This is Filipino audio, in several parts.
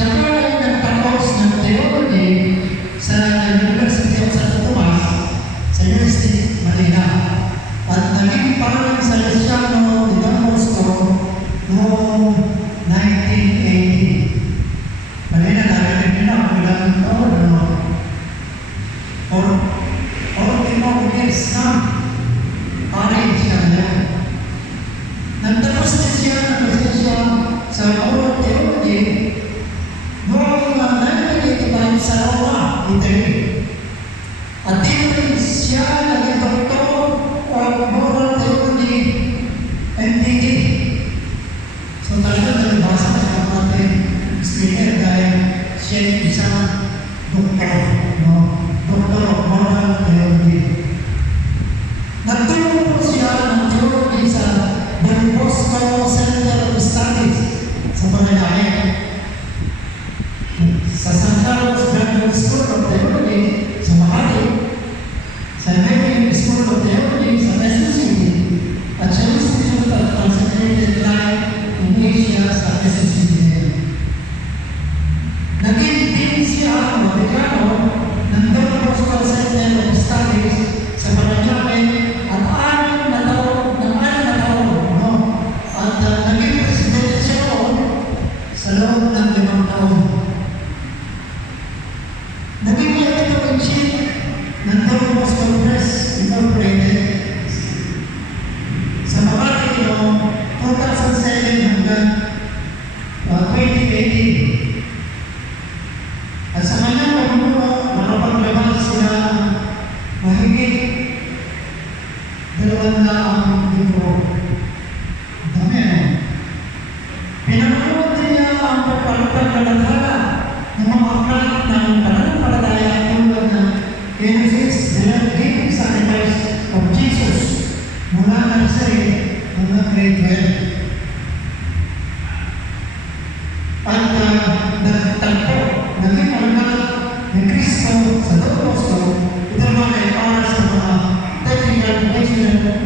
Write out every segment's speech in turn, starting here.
Siya po ay nagtapos ng theology sa University of Santo Tomas sa University Manila. At naging parang Salesiano ni Don Bosco noong 1980. Manila, narinig nila ang ilang taon, no? Or timong years na parin siya niya. Nagtapos din siya ng lisensya sa Puro Theology noong 1985 sa Roma, Italy. At din siya naging doktor of Moral Theology MDD. So talaga nalibasa sa ating speaker dahil siya ay isang doktor, no? Doktor of Moral Theology. Nagtulong po siya ng theology sa Don Bosco Center of Studies sa Panayay. Sa San Carlos Graduate School of Theology sa Makati, sa American School of Theology sa Quezon City, at sa Institute of Concentrated Life in Asia sa Quezon City. Naging din siya ang dekano ng Don Bosco Center of Studies sa Panayay at anim na taon, no? At naging presidente siya sa loob ng 5 taon. Naging editor-in-chief ng Don Bosco Press Incorporated sa Makati noong 2007 hanggang 2018. At sa kanyang pamumuno, nakapaglabas sila mahigit 200 libro. Dami, ano? Pinapanood din niya ang pagpapagpalathala ng mga aklat ng pananampalataya tulad ng Genesis, the living sacrifice of Jesus mula nursery hanggang grade 12. At nagtagpo, naging alma ng Kristo sa Don Bosco, ito naman ay para sa mga technical education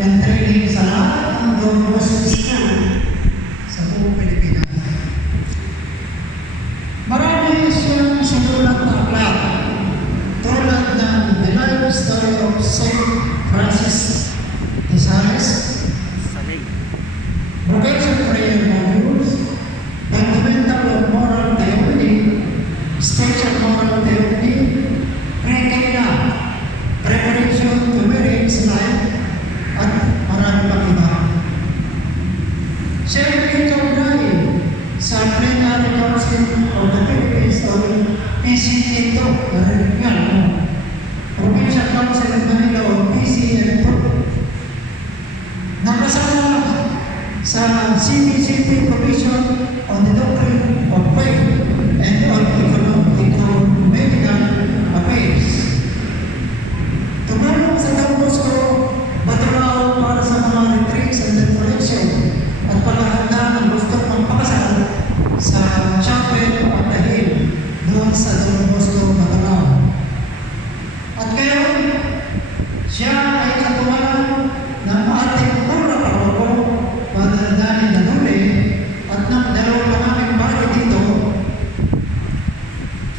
and training sa lahat ng Don Bosco School sa buong Pilipinas. Marami siyang sinulat na aklat tulad ng The Life Story of St. Francis de Sales, Vocation Prayer Modules, Fundamental of Moral Theology, Stage of Moral Theology, Prekena, Preparation to Marriage Life, at marami pang iba. Siya ay pinag-unahin sa Plenary Council of the Philippines o PCA2, narinig nga, no? Provincial Council of Manila o PCA2. Nakasama sa CBCP Commission on the Doctrine of Faith and on Economical Affairs. Tumulong sa Don Bosco Baturao para sa mga retreats and reflection at paghahanda ng gusto magpakasal sa Chapel of the Hill doon sa Don Bosco Baturao. At ngayon, siya ay katuwang ng ating pura paroko, Padre Dani Nanule, at ng dalawang maraming bahay dito.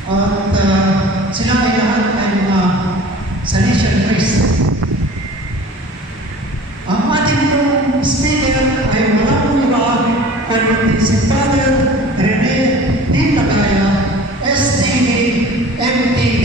At sila ay lahat ay mga Salesian priest. Ang ating pong speaker ay walang iba kundi si Father Rene D. Lagaya, STD, MTD.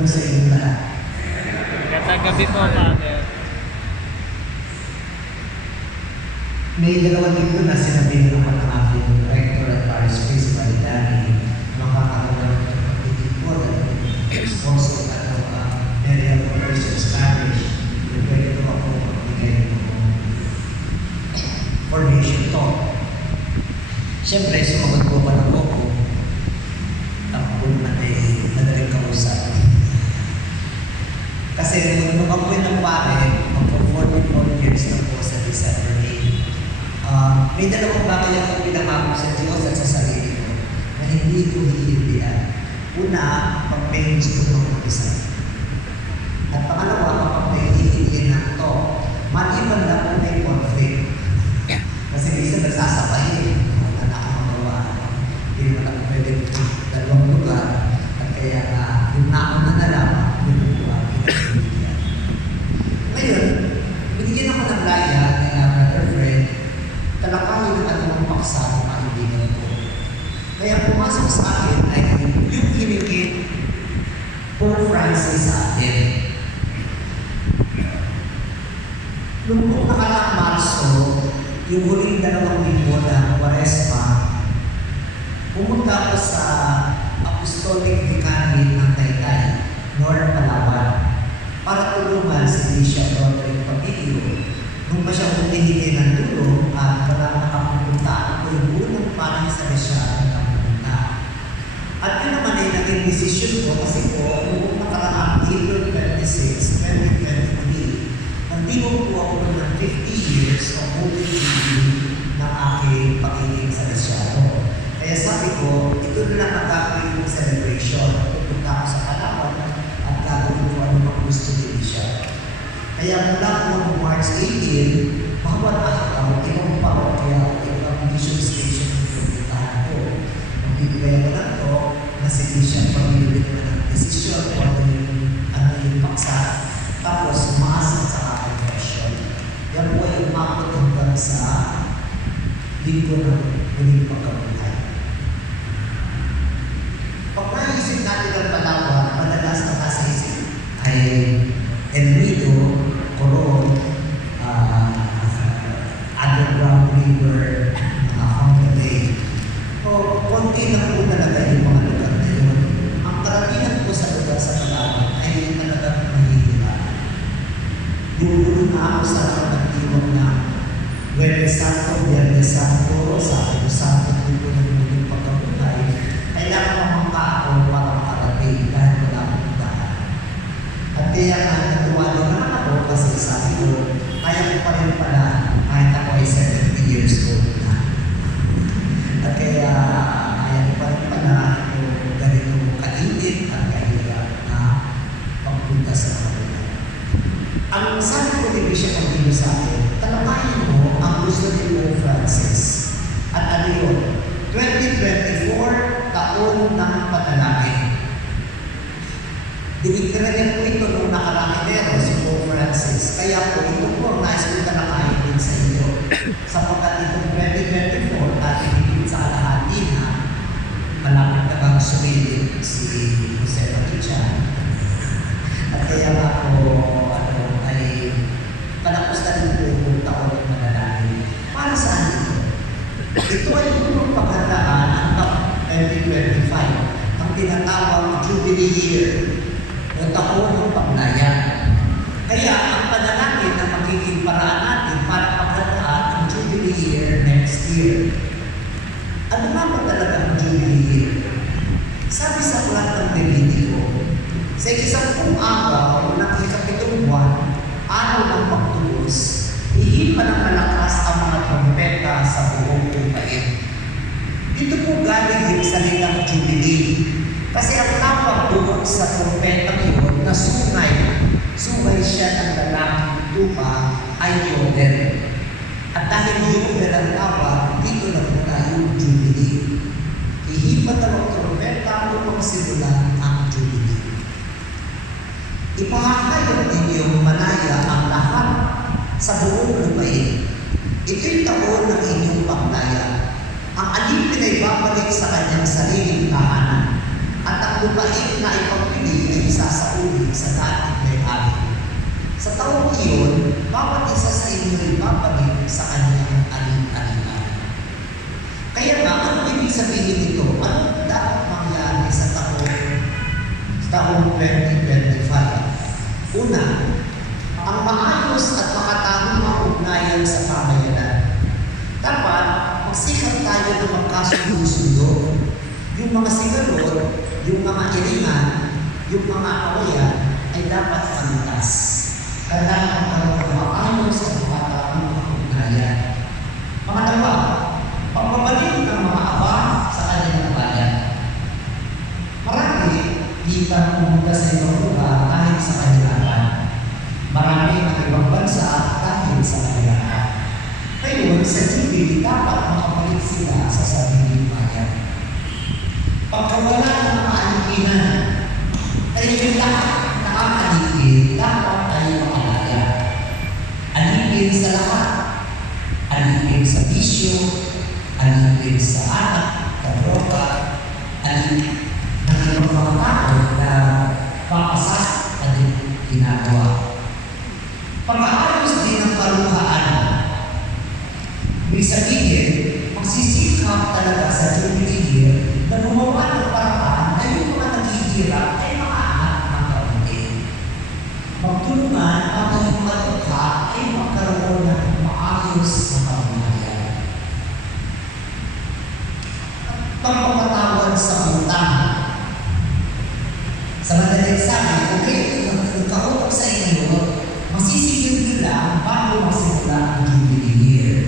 po sa inyo lahat. Gandang gabi po, Father. May dalawang linggo na sinabi ng aking rector at parish priest, Padre Dani, makakaroon sumagot po pa ng ako. Ako po naman ay madaling kausap. Kasi nung ako yung pare, magpo-44 years na po sa December 8. May dalawang bagay akong pinangako sa Diyos at sa sarili ko na hindi ko hihindihan. Una, pag may gusto kong mag-isa. At pangalawa, kapag may hihindihan na ito, maliban lang kung may conflict. Kasi minsan nagsasabay wala na akong magawa. Hindi naman ako pwede dalawang lugar. At kaya yung nauna na lang, yun po ang pinag-hihindihan. Ngayon, binigyan ako ng laya ng brother friend, talakayin ang anumang paksa ng kaibigan ko. Kaya pumasok sa akin ay yung hinigit Pope Francis sa atin. Noong po nakaraang Marso, yung huling 2 linggo ng Quaresma, pumunta ako sa Apostolic Vicarate ng Taytay, North Palawan, para tulungan si Bishop Roderick Papilio. Nung pa siya humihingi ng tulong at walang nakapupunta, ako yung unang parang sa siya ng nakapunta. At yun naman ay naging desisyon ko kasi po, noong nakaraang April 26, 2023, nandito po ako ng 50 years of holy living ng aking pagiging sa Salesiano. Kaya sabi ko, ito na lang ang gagawin kong celebration. Pupunta ako sa Palawan at gagawin ko ano mang gusto din siya. Kaya mula po noong March 18, bawat araw, ibang parokya, ibang mission station ang pupuntahan ko. Magbibigay ko lang to, na si Bishop pamilip na ng desisyon kung ano yung paksa. Tapos, umaasa sa aking question. Yan po ay umakot hanggang sa linggo ng muling pagkabuhay. Pag naisip natin ang Palawan, madalas na nasa isip ay Enrido, Coron, underground river, Hanggang Bay. O, konti lang po talaga yung mga lugar na yun. Ang karamihan po sa lugar sa Palawan ay talagang mahihira. Dulo na ako sa pagkakatiwag na Webes Santo, Biyernes Santo, Sabado Santo, dulo ng muling pagkabuhay. Kailangan mamangka ako para makarating dahil wala akong daan. At kaya nga, natuwalo naman ako kasi sabi ko, kaya ko pa rin pala kahit ako ay 70 years old na. At kaya, kaya ko pa rin pala kung ganito kainit at kahirap na pagpunta sa kabuhay. Ang sabi ko ni Bishop Papilio sa akin, talakayin mo ang gusto ni Pope Francis. At ano yun? 2024, taon ng panalangin. Dinikira niya po ito nung nakarang Enero, si Pope Francis. Kaya po, ito po ang nais ko talakayin din sa inyo. Sapagkat itong 2024, at higit sa kalahati na, malapit na bang sumilip si Jose Patricia. At kaya nga po, ay palapos na rin po yung taon ng manalangin. Para saan ito? Ito ay unang paghandaan ng 2025, ang tinatawag Jubilee Year o taon ng paglaya. Kaya ang panalangin na magiging paraan natin para paghandaan ang Jubilee Year next year. Ano nga ba talaga ang Jubilee Year? Sabi sa aklat ng Levitico, sa isang araw ng ikapitong buwan, araw ng pagtubos, ihipan ng malakas ang mga trompeta sa buong lupain. Dito po galing yung salitang Jubilee. Kasi ang tawag doon sa trompeta yun na sungay siya ng lalaking lupa ay Yodel. At dahil Yodel ang tawag, dito na po tayo Jubilee. Ihipan ng trompeta upang simulan ang Jubilee. Ipahahayag ninyong manaya ang lahat sa buong lupain. Ito'y taon ng inyong paglaya. Ang alipin ay babalik sa kanyang sariling tahanan at ang lupain na ipagpili ay isasauli sa dating may-ari. Sa taong iyon, bawat isa sa inyo ay babalik sa kanyang alin-alinan. Kaya nga, ano ibig sabihin nito? Ano dapat mangyari sa taong 2025? Una, ang maayos at makatahong ugnayan sa pamayanan. Dapat magsikap tayo tayo na magkasundo-sundo. Yung mga sigalot, yung mga iringan, yung mga awayan, ay dapat panutas. Kailangan magkaroon ng maayos sa mga taong ugnayan. Pangalawa, pagbabalik ng mga aba sa kanilang bayan. Marami, hindi ka pumunta sa ibang lugar dahil sa kahirapan. Marami ang ibang bansa dahil sa kahirapan. Ngayon, sa Jubilee, dapat makabalik sila sa sariling bayan. Pagkawala ng mga alipinan, kayo yung lahat nakakaligid, dapat tayo makalaya. Alipin sa lahat. Alipin sa bisyo, alipin sa anak, kadroga, alipin ng ibang mga tao na papasas at ginagawa. Pag-aayos din ang kaluhaan. Ibig sabihin, magsisikap talaga sa Jubilee year na gumawa ng paraan na yung mga naghihirap ay makaangat ng kaunti. Magtulungan ang yung matukha ay magkaroon ng maayos na pamamayan. Pagpapatawad sa utang. Sa madaling sabi, kung kayo nagkautang sa inyo, masisigil nyo lang bago magsimula ang Jubilee year.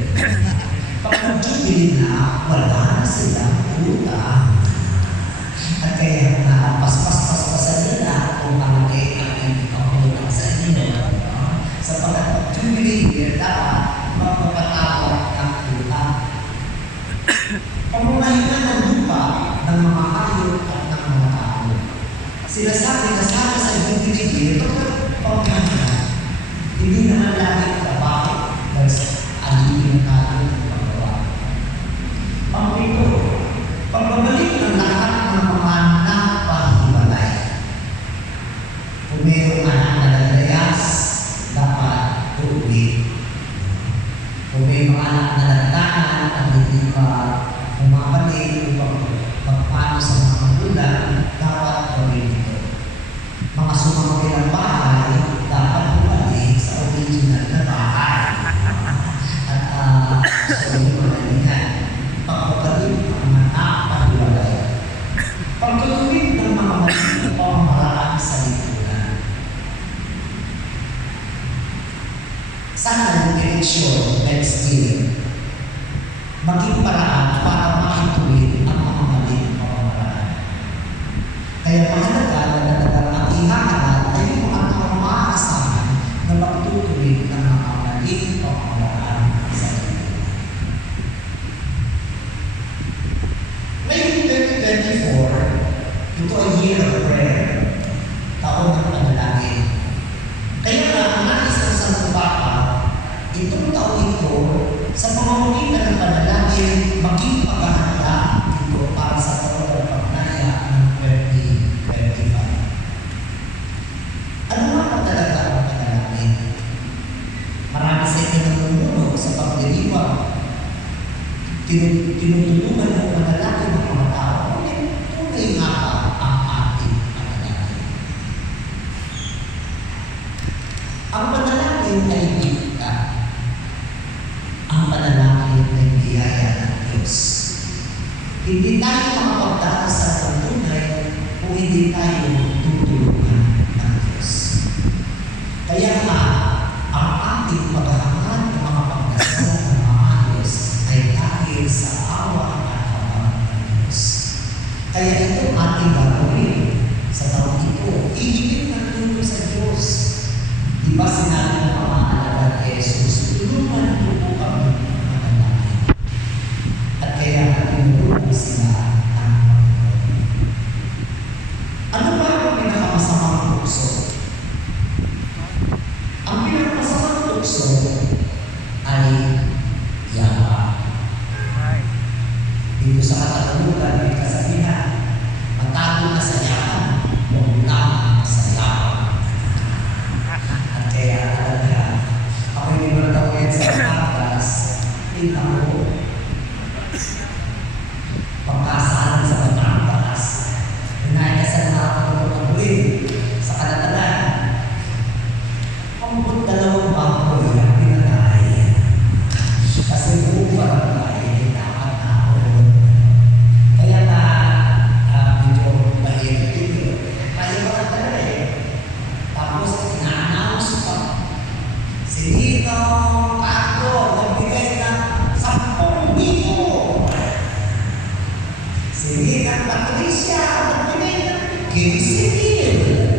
Pag nag-Jubilee na, wala na silang utang. At kaya na paspas-paspasan nila kung ano kayo ang ipagkakutang sa inyo. Sapagkat pag-Jubilee year, dapat magpapatawad ng utang. Pamamahingan ng lupa ng mga hayop at ng mga tao. Sinasabi na sana sa Jubilee year, pagkakutang. Hindi naman lagi trabaho versus alipin natin ang paggawa. Pang-ito, pagbabalik ng lahat ng mga napahiwalay. Kung mayroong anak na naglayas, dapat uuwi. Kung may mga anak na nagtanan at hindi pa bumabalik o pagpano sa mga magulang, dapat gawin ito. Mga sumamagin ang bahay, dapat bumalik sa original na bahay. At sa mga pagbabalik ng mga napahiwalay. Pagtutuwid ng mga maling pamamaraan sa lipunan. Sana yung eleksyon next year, maging paraan para makituwid ang mga maling pamamaraan. Kaya mahalaga na nagdagang ihahanap ay yung mga taong maaasahan na magtutuwid ng mga maling pamamaraan sa lipunan. Ngayong 2024, ito ay year of prayer, taon ng panalangin. Kaya nga, ang nais ng Santo Papa, itong taon ito, sa pamamagitan ng panalangin, maging paghahanda ito para sa taon ng pagnaya ng 2025. Ano nga talaga ang panalangin? Marami sa inyo namumuno sa pagdiriwang. Tinutulungan ng panalangin ng mga tao, tunay nga ba ang ating panalangin? Ang panalangin ay bigta. Ang panalangin ay biyaya ng Diyos. Hindi tayo makapagdaan sa tunay kung hindi tayo tutulungan ng Diyos. Kaya nga, ang ating paghahangad ng mga pagdasal ng maayos ay dahil sa awa at habang ng Diyos. Kaya ito ating gagawin sa taon ito, ihigit ng tulong sa Diyos. Di ba sinabi ng mga alagad kay Jesus, tulungan po kami ng manalangin. At kaya tinulungan sila ng Panginoon. Ano ba ang pinakamasamang tukso? Ang pinakamasamang tukso ay yawa. Dito sa Katagalugan, may kasabihan, matago na sa yaman, huwag lang sa yaman. Sige ang Patricia, ang Kim Simil.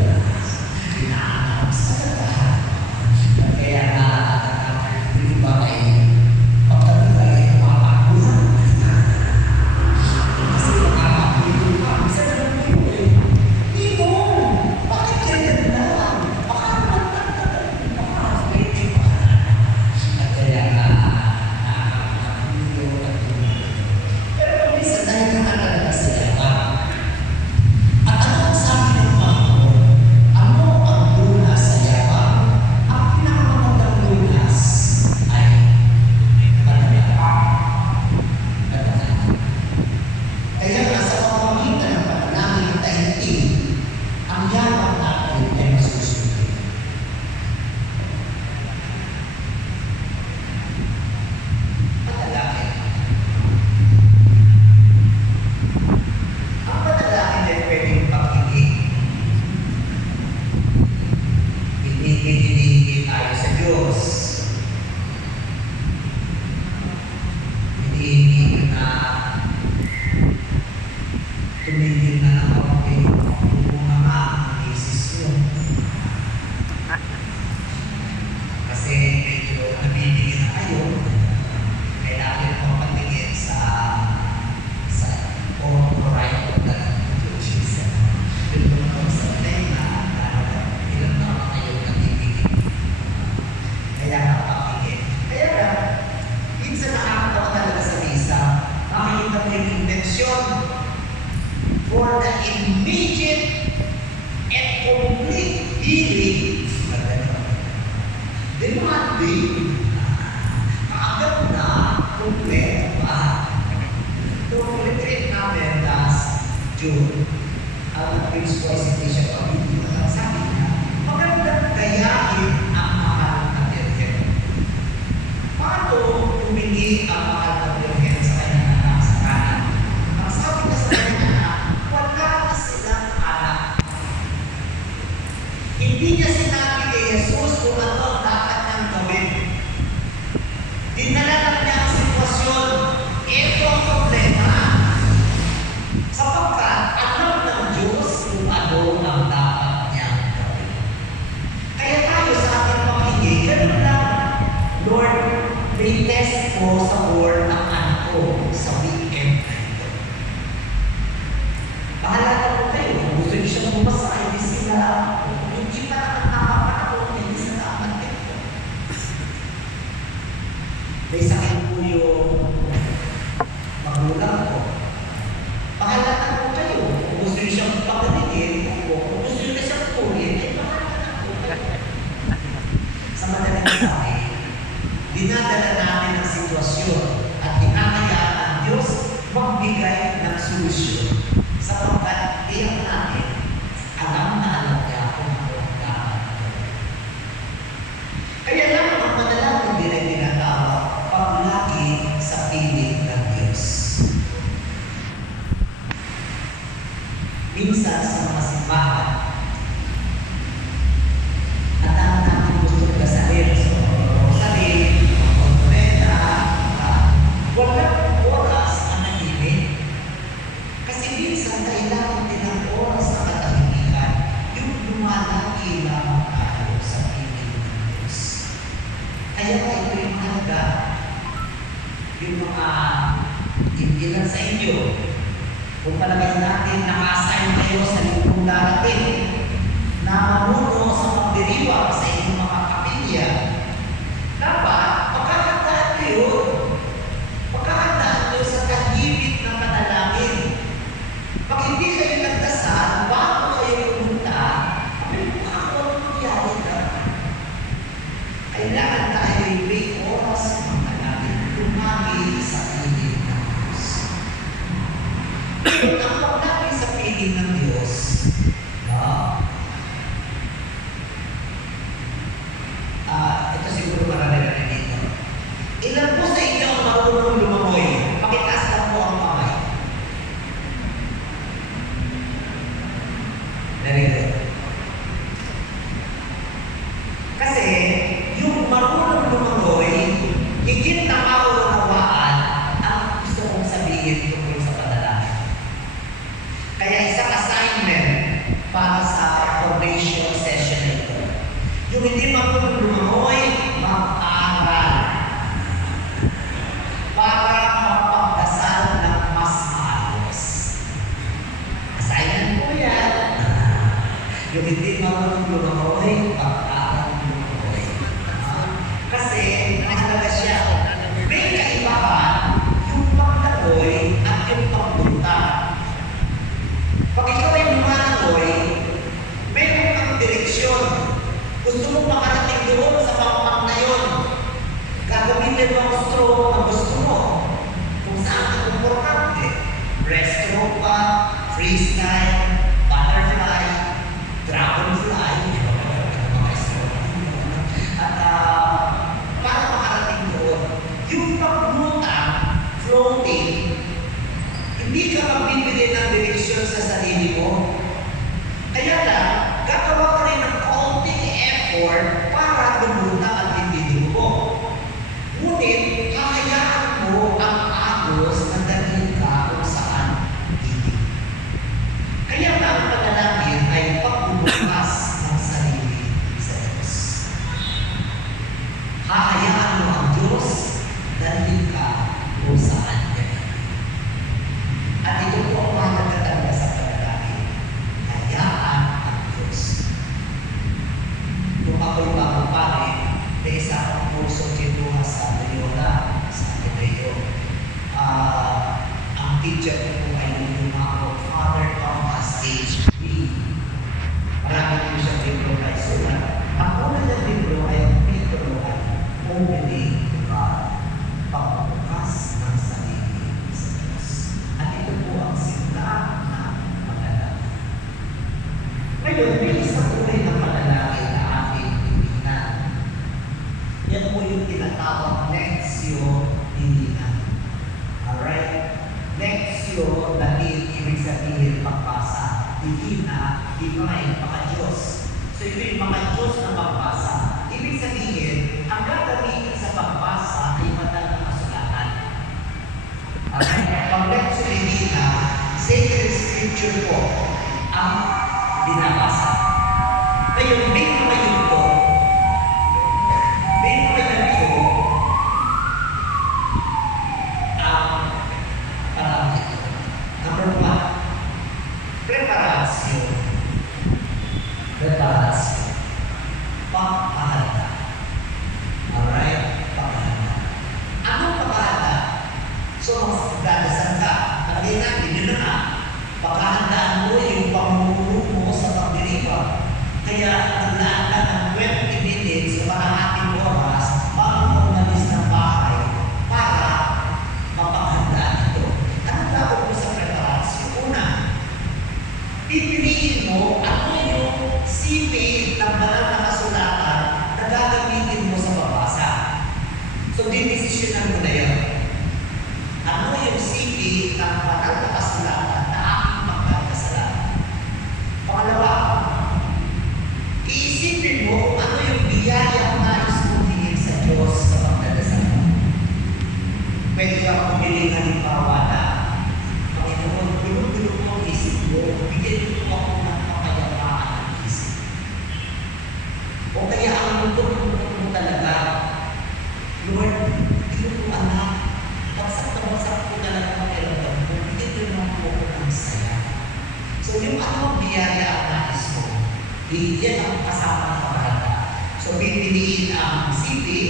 Inaanap sa lahat. Kaya nga, di ba kayo, pagkabila ay mapapagpunan. Kasi makakapagpunan pa. Isa na lang kayo eh. Ito, bakit kaya na? Baka naman pwede pa. At kaya nga, nakakapagpunan. Pero kung isa dahil ka na sa yaman. At ano ang sabi ng Panginoon? Ano ang lunas sa yaman? Ang pinakamagandang lunas ay panalangin. Kaya nga sa pamamagitan ng panalangin at tahintin, ang yaman natin ay masusunod. Panalangin. Ang panalangin ay pwedeng pag-ibig. Hinihingi tayo sa Diyos. Hinihingi na tumigil na ng kapatid kung mga misis mo. Kasi medyo nabibigyan na kayo. Kailangan mo patingin sa right of the Jesus. Pero kung sa tema, ilang taon na kayo nabibigyan. Kaya nakapakingin. Kaya nga, minsan nakakatawa talaga sa misa, makikita mo yung intensyon for the immediate and complete healing. Demanding, kaagad na, kompleto pa. So, retreat namin last June, ang Prince Boyce Bishop of India, sabi niya, magandang gayahin ang mahal na Virgen. Paano humingi ang mahal na Virgen sa kanyang anak sa kanan? Ang sabi niya sa kanyang anak, wala na silang anak. Hindi niya sinabi kay Jesus kung ano ang dapat niyang gawin. Dinala lang niya ang sitwasyon. Ito ang problema. Sapagkat alam ng Diyos kung ano ang dapat niyang gawin. Kaya tayo sa ating paghingi, ganun lang. Lord, may test mo sa word ng anak ko sa weekend na ito. Bahala na po kayo. Kung gusto niyo siya bumasa, hindi sila. Kung hindi pa naman nakapanakot, hindi sila nakapanakot. May sakit po yung magulang ko. Bahala na po kayo. Kung gusto niyo siyang papanigin, kung gusto niyo na siyang pulin, ay bahala na po kayo. Sa madaling sabi, dinadala namin ang sitwasyon at hinahayaan ang Diyos magbigay ng solusyon. Sapagkat iyak natin, alam na alam niya kung ano ang dapat gawin. Kaya lang ang manalangin din ay tinatawag paglagi sa piling ng Diyos. Minsan sa mga simbahan, at ang natin gusto kasahin sa Rosalie, Contrena, walang oras ang nahimik. Kasi minsan kailangan din ng oras na katahimikan yung lumalaki lamang tayo sa piling ng Diyos. Kaya nga ito yung halaga, yung mga ilan sa inyo, kung palagay natin naka-assign kayo sa lingkong darating na mamuno sa pagdiriwang sa inyong mga kapilya, dapat pagkakandaan kayo. Pagkakandaan kayo sa kahibit ng panalangin. Pag hindi kayo nagdasal, bago kayo pumunta, kami makakawag magyari ka. Kailangan tayo may oras ng panalangin, lumagi sa piling ng Diyos. Ang paglagi sa piling ng Diyos, ito siguro marami na dito. Ilan po sa inyo ang marunong lumangoy? Pakitaas lang po ang kamay. Very good. Kasi yung marunong lumangoy, higit na kaunawaan ang gusto kong sabihin tungkol sa panalangin. para sa formation session na ito. Yung hindi marunong lumangoy, mag-aaral para mapagdasal ng mas maayos. Assignment po yan. Yung hindi marunong lumangoy, mag-aaral lumangoy. Kasi, nakalaga siya. May kaibahan yung paglangoy at yung pagpunta. Pag ikaw ay lumangoy, mayroon kang direksyon. Gusto mo makarating doon sa pangpak na yun. Gagamitin mo ang stroke na gusto mo. Kung saan ka komportable. Breaststroke pa, freestyle, butterfly, dragonfly. At para makarating doon, yung paglutang, floating, hindi ka magbibigay ng direksyon sa sarili mo. Kaya lang, gagawa ka rin ng konting effort para lumutang ang individu mo. Ngunit, hahayaan mo ang agos na dalhin ka kung saan hindi. Kaya nga ang panalangin ay pagbubukas ng sarili sa Diyos. Hahayaan mo ang Diyos dalhin ka kung saan hindi. At ito po ang mahalaga talaga sa panalangin. Hayaan ang Diyos. Nung ako'y bagong pare, may isa akong kursong kinuha sa Loyola, sa Ateneo. Ang teacher ko po ay lumako, Father Thomas H.B. Marami po siyang libro na isulat. Ang una niyang libro ay ang titulo ay Opening to God, pagbubukas ng sarili sa Diyos. At ito po ang simula ng panalangin. Ngayon, may isang uri ng panalangin na ating tinitingnan. Yan po yung tinatawag Lectio Divina. Alright? Lectio, dahil ibig sabihin pagbasa. Divina, divine, paka-Diyos. So ito yung mga Diyos na pagbasa. Ibig sabihin, ang gagamitin sa pagbasa ay matal na kasulatan. Pag Lectio Divina, sacred scripture po ang binabasa. Ngayon, may mga yugto. May mga yugto ang number 1, preparasyon. Preparasyon. Pag-ahanda. Alright? Pag-ahanda. Anong pag-ahanda? So, magdadasal ka. Sabi natin, yun na nga. Pagkahandaan mo yung pamumuno mo sa pagdiriwang. Kaya naglaan ka ng 20 minutes o kalahating oras bago mo umalis ng bahay para mapaghandaan ito. Anong tawag mo sa preparasyon? Una, pipiliin mo ano yung sipid ng banal na kasulatan na gagamitin mo sa pagbasa. So, didesisyonan mo na yun. Ano yung sipid ng banal na kasulatan na aking magkakasalan? Pangalawa, iisipin mo ano yung biyaya na nais mong hingin sa Diyos sa pagdadasal mo. Pwede kang pumili halimbawa na, Panginoon, bilog-bilog mo ang isip mo, bigyan mo ako ng kapayapaan ng isip. O kaya ang mundo mo talaga, Lord, bilog mo anak, bagsak ko talaga pakiramdam mo, bigyan mo ako ng saya. So yung anong biyaya ang nais mo, yan ang kasama ng pagkakata. So pipiliin ang city,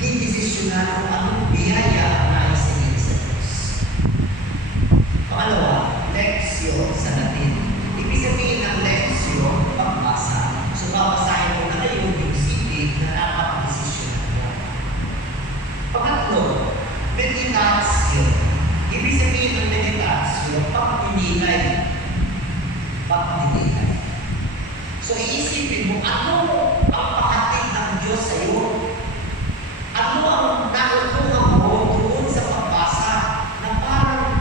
didesisyonan kung anong biyaya ang nais hingin sa Diyos. Pangalawa, Lectio sa Latin. Ibig sabihin ng Lectio, pagbasa. So babasahin mo na ngayon yung city na napag-desisyonan mo. Pangatlo, meditatio. Ibig sabihin ng meditatio, pagpinilay. Pagpinilay. So iisipin mo, ano ang pakating ng Diyos sa iyo? Ano ang nakukuha mo doon sa pagbasa na parang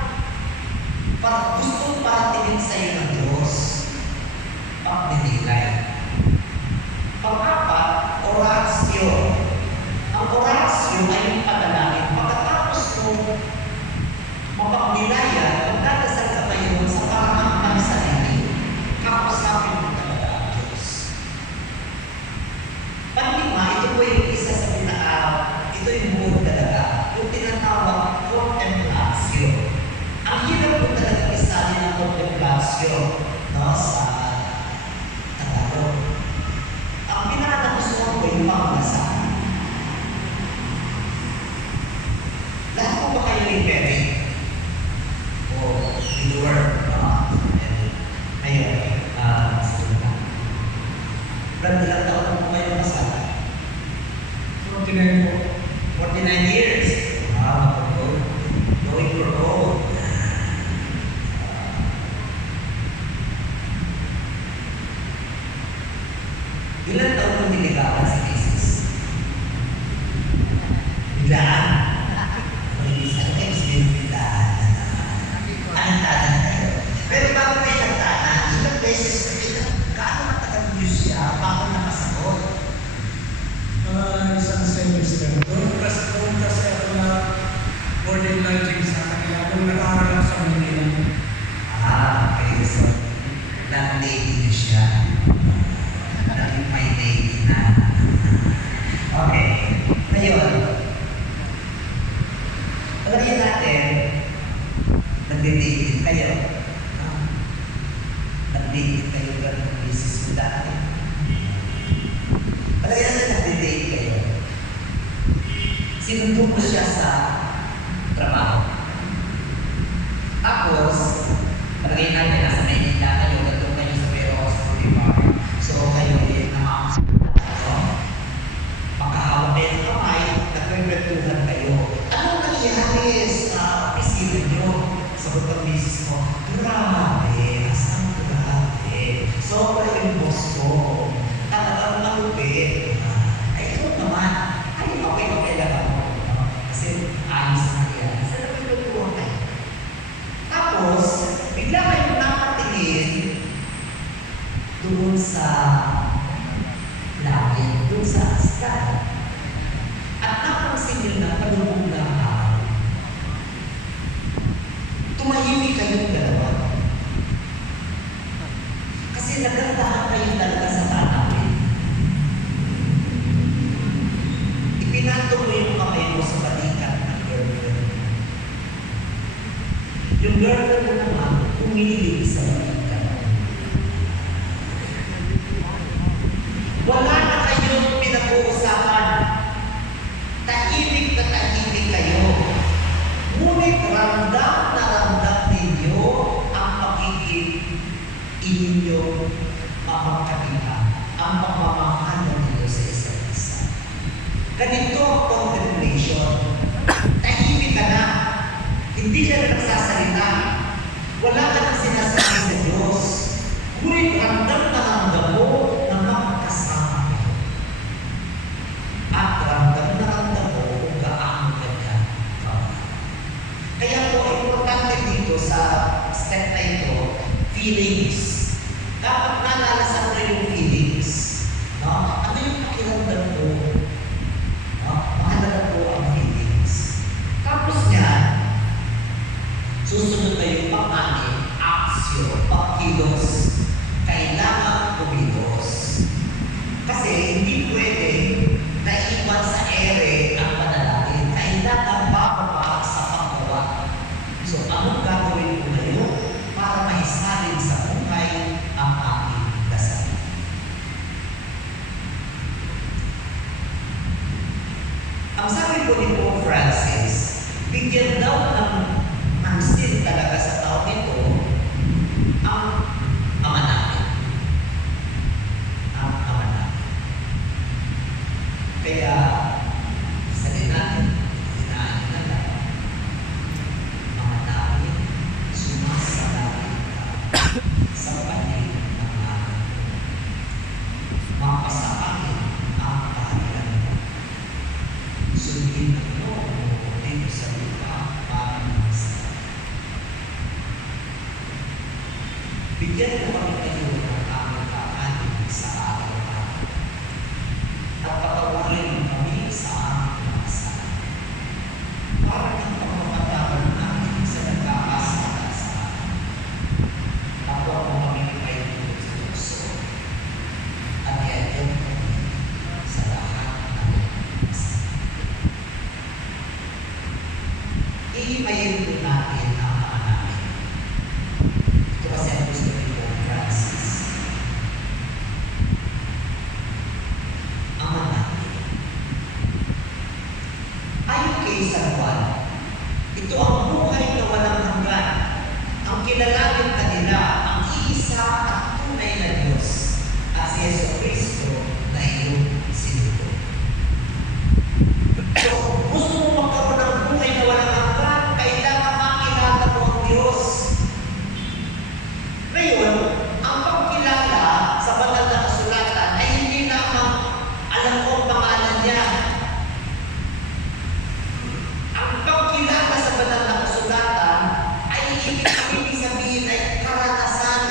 gustong paratingin sa iyo ng Diyos? Pagpinilay. Pang-apat, oratio. Ang oratio ay yung panalangin. Pagkatapos mo mapagnilaya, magdadasal ka ngayon sa parang ng sarili. Bonifacio, no, sa Tagalog. Ang pinaka-nagustuhan ko yung pangalasan. Lahat po ba kayo may pwede? O viewer? Ayun, sige na. Brad, ilang taon na po kayo kasal? 49 po. 49 years. Wow, good. Going for gold. Ilan taon mo niligawan si Jesus? Biglaan. Ano kayo sabihin biglaan? Anong kayo? Pero bago kayo nagtanan, ilang beses, gaano matagal niyo siya bago nakasagot? Isang semester. Doon kasi ako na boarding lodging sa kanila. Kung nakaharap sa Manila. Okay. So, lady niyo siya. Naging may lady na. Okay. Ngayon, palagyan natin, nagde-dating kayo. Nag-dating kayo ganun ng misis mo dati. Palagyan natin nagde-date kayo. Sinundo mo siya sa trabaho. Tapos, palagyan natin nasa Maynila kayo, nandun kayo sa Veros, Bolivar. So, kayo ay makahawak kayo ng kamay, nagkwentuhan kayo. Ano nangyari sa opisina nyo? Sagot ng misis mo, grabe, asang grabe. Sobra yung boss ko. Talagang malupit. Ay, ikaw naman. Ay, okay lang ako. Kasi ayos na yan. Sa nagkwentuhan kayo. Tapos, bigla kayong nakatingin doon sa langit, doon sa sky. At napansin nyo na palubog na ang araw. Tumahimik kayong dalawa. Kasi nagandahan kayo talaga sa tanawin. Ipinatuloy mo kamay mo sa balikat ng girlfriend. Yung girlfriend mo naman, umilig sa balikat. Wala na kayong pinag-uusapan. Tahimik na tahimik kayo. Ngunit ramdam na ramdam ninyo ang pagiging inyong mamagkabila, ang pagmamahalan ninyo sa isa't isa. Ganito ang contemplation. Tahimik ka na. Hindi ka na nagsasalita. Wala ka nang sinasabi sa Diyos. Ngunit ramdam na ramdam mo na makakasama mo. At ramdam na ramdam mo kung gaano kanya kamahal. Kaya po, importante dito sa step na ito, feelings. Dapat nalalasan mo yung feelings. No? Ano yung pakiramdam mo? No? Mahalaga po ang feelings. Tapos niya, susunod na yung pang-anim, aksyon, pagkilos. Kailangan kumilos. Kasi hindi pwede na iwan sa ere ang panalangin. Kailangan bababa sa paggawa. So, anong gagawin ko ngayon para maisalin sa buhay ang aking dasal? Ang sabi ko ni Pope Francis, bigyan daw ng pansin talaga sa taon ito ang ama natin. Ang ama natin. Kaya, sabihin natin, hinaan na lang. Ama namin, sumasalangit ka sa panig ng amin. Mapasa akin ang kaharian mo. Sundin ang loob mo dito sa lupa para mamasarap. Bigyan mo kami kayo ng aming kakanin sa araw-araw. At patawarin mo kami sa aming mga kasalanan. Para ng pagpapatawad namin sa nagkakasala sa amin. Tapos mo kami kayo sa puso. At iayon kami sa lahat ng masama. Ihimayin po natin ang mga namin. Ito kasi ang gusto Kilalanin kanila ang iisa at tunay na Diyos at si Jesucristo na iyong sinugo. So, gusto mo magkaroon ng buhay na walang hanggan, kailangan makilala mo ang Diyos. Ngayon, ang pagkilala sa banal na kasulatan ay hindi lamang alam ko ang pangalan niya. Ang pagkilala sa banal na kasulatan ay ibig sabihin ay karanasan.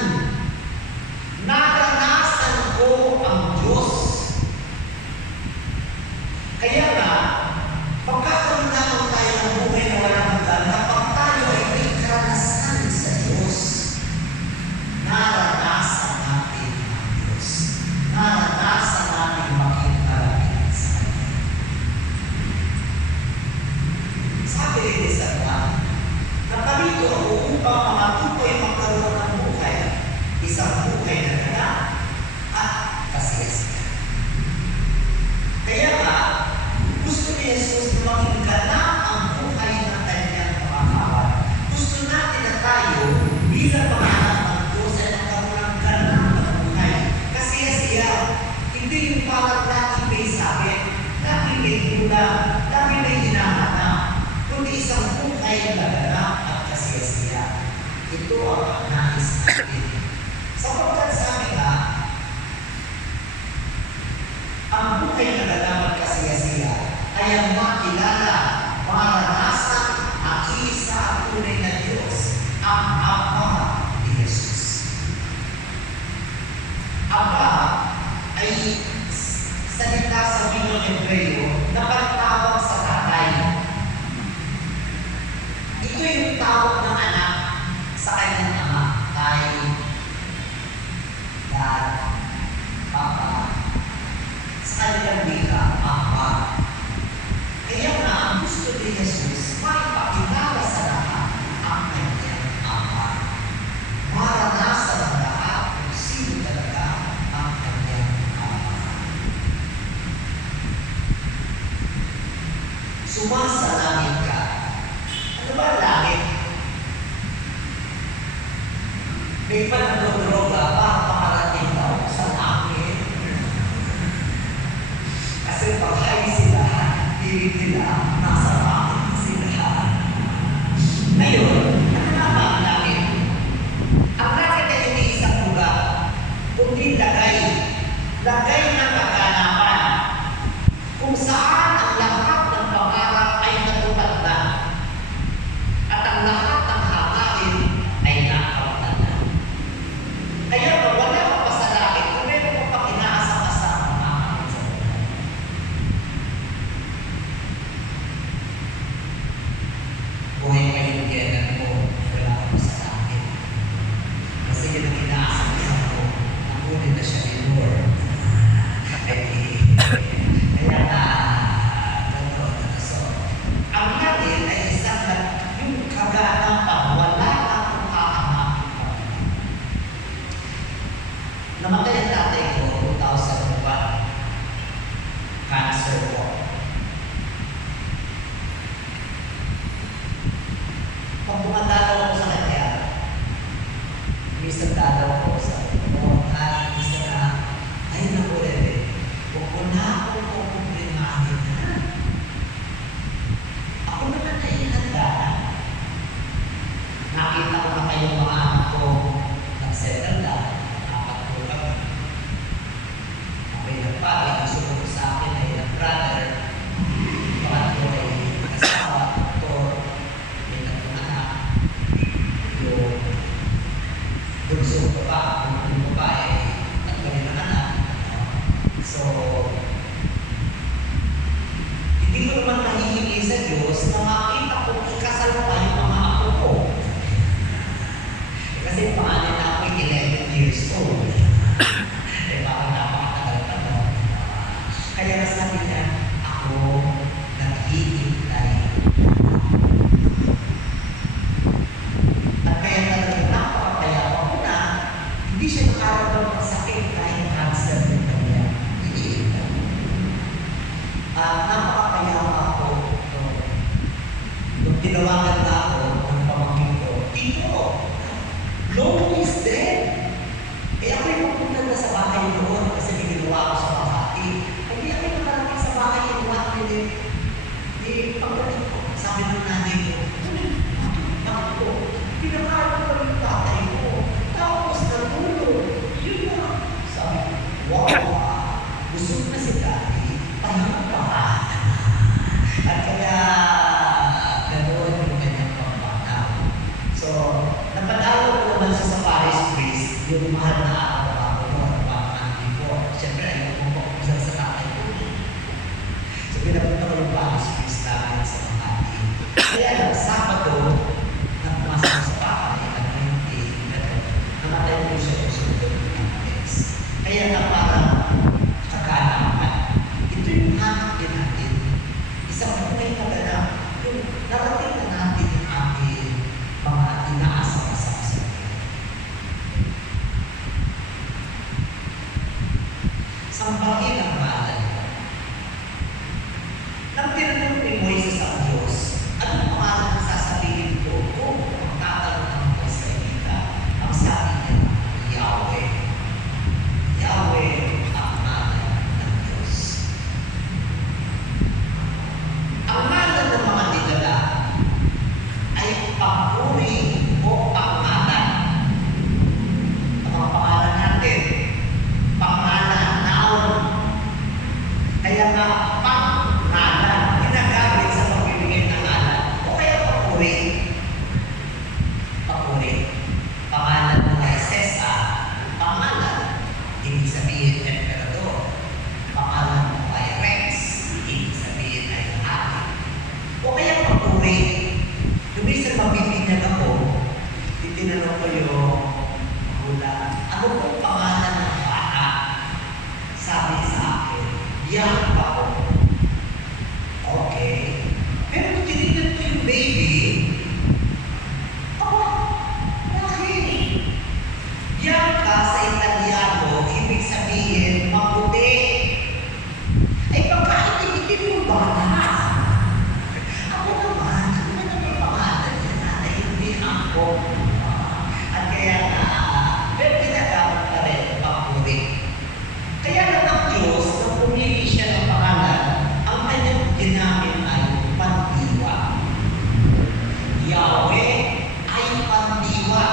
Naranasan ko ang Diyos. Kaya nga, pagkakaroon naman tayo ng buhay na walang hanggan, kapag tayo ay may karanasan sa Diyos, naranasan natin ang Diyos. Naranasan natin makikipagin sa Kanya. Sabi rin ni Satan, naparito ako upang mga tukoy magkaroon ng buhay, isang buhay na ganap at kasiyasiya. Kaya nga, gusto ni Jesus na maging ganap ang buhay ng kanyang pamakawan. Gusto natin na tayo bilang mga anak ng Diyos ay magkaroon ng ganap na buhay. Kasiyasiya, hindi yung parang lagi may sakit, lagi may kulang, lagi may hinahanap, kundi isang buhay na ganap at kasiyasiya. Ito ang nais natin. Sapagkat sabi nga, ang buhay na ganap at kasiyasiya ay ang makilala, maranasan ang isa at tunay na Diyos, ang Ama ni Jesus. Ama ay salita sa wikang Hebreo na pagtawag sa tatay. Ito yung tawag ng anak sa kanyang ama, tay, dad, papa, sa kanilang wika, ama. Kaya nga, ang gusto ni Jesus, maipakilala sa lahat ang kanyang ama. Maranasan ang lahat kung sino talaga ang kanyang ama. Sumasalangit ka. Ano ba ang langit? May panadroga para makarating daw sa langit. Kasi pag high sila, hilig nila, nasa langit sila. Ngayon, ano na ba ang langit? Ang langit ay hindi isang lugar, kundi lagay ng kaganapan, kung saan ang lahat ng pangarap ay natupad na, at ang lahat ng hangarin ay nakapagtan na. Kaya wala ka pa sa langit, kung meron mo pang inaasang-asang ang hangarin sa buhay. Buhay kayong kailan mo, wala ka pa sa langit. Kasi yun ang inaasang-asang ko, nakunin na siya ni Lord. Kaya na, so, ang langit ay isang yung kaganapan, wala akong hahanapin pa. Namatay ang tatay ko, 2001, cancer po. Pag bumadalaw ako sa kanya, minsan dalaw ko sa minsan na, ay naku rin, huwag ko na akong kukumprimahin na. Ako naman ay inanda. Nakita ko na kayong mga anak ko nag-settle na, nakapagtulog. May nagpapay, ang sumunod sa akin ay nag-brother, pangatlo ay kasawa, doktor, may tatlong anak, yung bunso ko pa, yung babae, tatlo rin ang anak. So, hindi ko naman nahihingi sa Diyos na makita ko ikasal pa yung mga apo ko. Kasi pangalan na ako 11 years old. Baka napakatagal pa mo. Kaya nasabi niya, ako naghihintay. At kaya talaga napakapayapa ko na, hindi No is dead. Eh ako yung pupunta na sa bahay doon kasi may ginawa ko sa Makati. Hindi ako nakarating sa bahay in 1 minute. Pagdating ko, sabi ng nanay ko, ako, pinakain ko pa yung tatay ko. Tapos natulog. Yun na. Sabi ko, wow, busog na si daddy. Pahinga pa. At kaya, ganoon yung kanyang pagpanaw. So, napadalo ko naman siya sa Paris Priest, yung mahal na araw-araw mo, before. Siyempre, ayun ko po sa tatay ko. So, pinapunta ko yung Paris Priest namin sa Makati. Kaya lang, Sabado, na pumasok sa bahay, namatay ko siya yung sunod ng Paris. Kaya na parang kakalaman. Ito yung hanapin natin. Isang tunay na ganap, yung narating na natin yung ating mga inaasam-asam sa buhay. Sambahin ang balan mo. Nang tinanong ni Moises ang Diyos, anong pangalan ang sasabihin ko kung magtatanong ng Israelita? Ang sabi niya, Yahweh. Yahweh ang ngalan ng Diyos. Ang ngalan ng mga dinala ay papuri o pangalan. Ang mga pangalan natin, pangalan, naon. Kaya nga, pangalan, ginagamit sa pagbibigay ng ngalan. O kaya papuri. Papuri. Pangalan mo ay Cesar. Pangalan, ibig sabihin emperador. Pangalan mo ay Rex. Ibig sabihin ay hari. O kaya papuri. Lumisan mabibinyag ako, itinanong ko yung magulang, ano pong pangalan ng bata? Sabi sa akin, Yang ako. Okay. Pero kung tinignan ko yung baby, bakit? Yang ka sa Italiano, ibig sabihin, mabuti. Ay, pagkain tinitin yung bata. Ako naman, ano naman ang pangalan niya na hindi ako. At kaya pero ginagamit na rin ang papuri. Kaya lang ang Diyos, nang pumili siya ng pangalan, ang kanyang ginamit ay pandiwa. Yahweh ay pandiwa.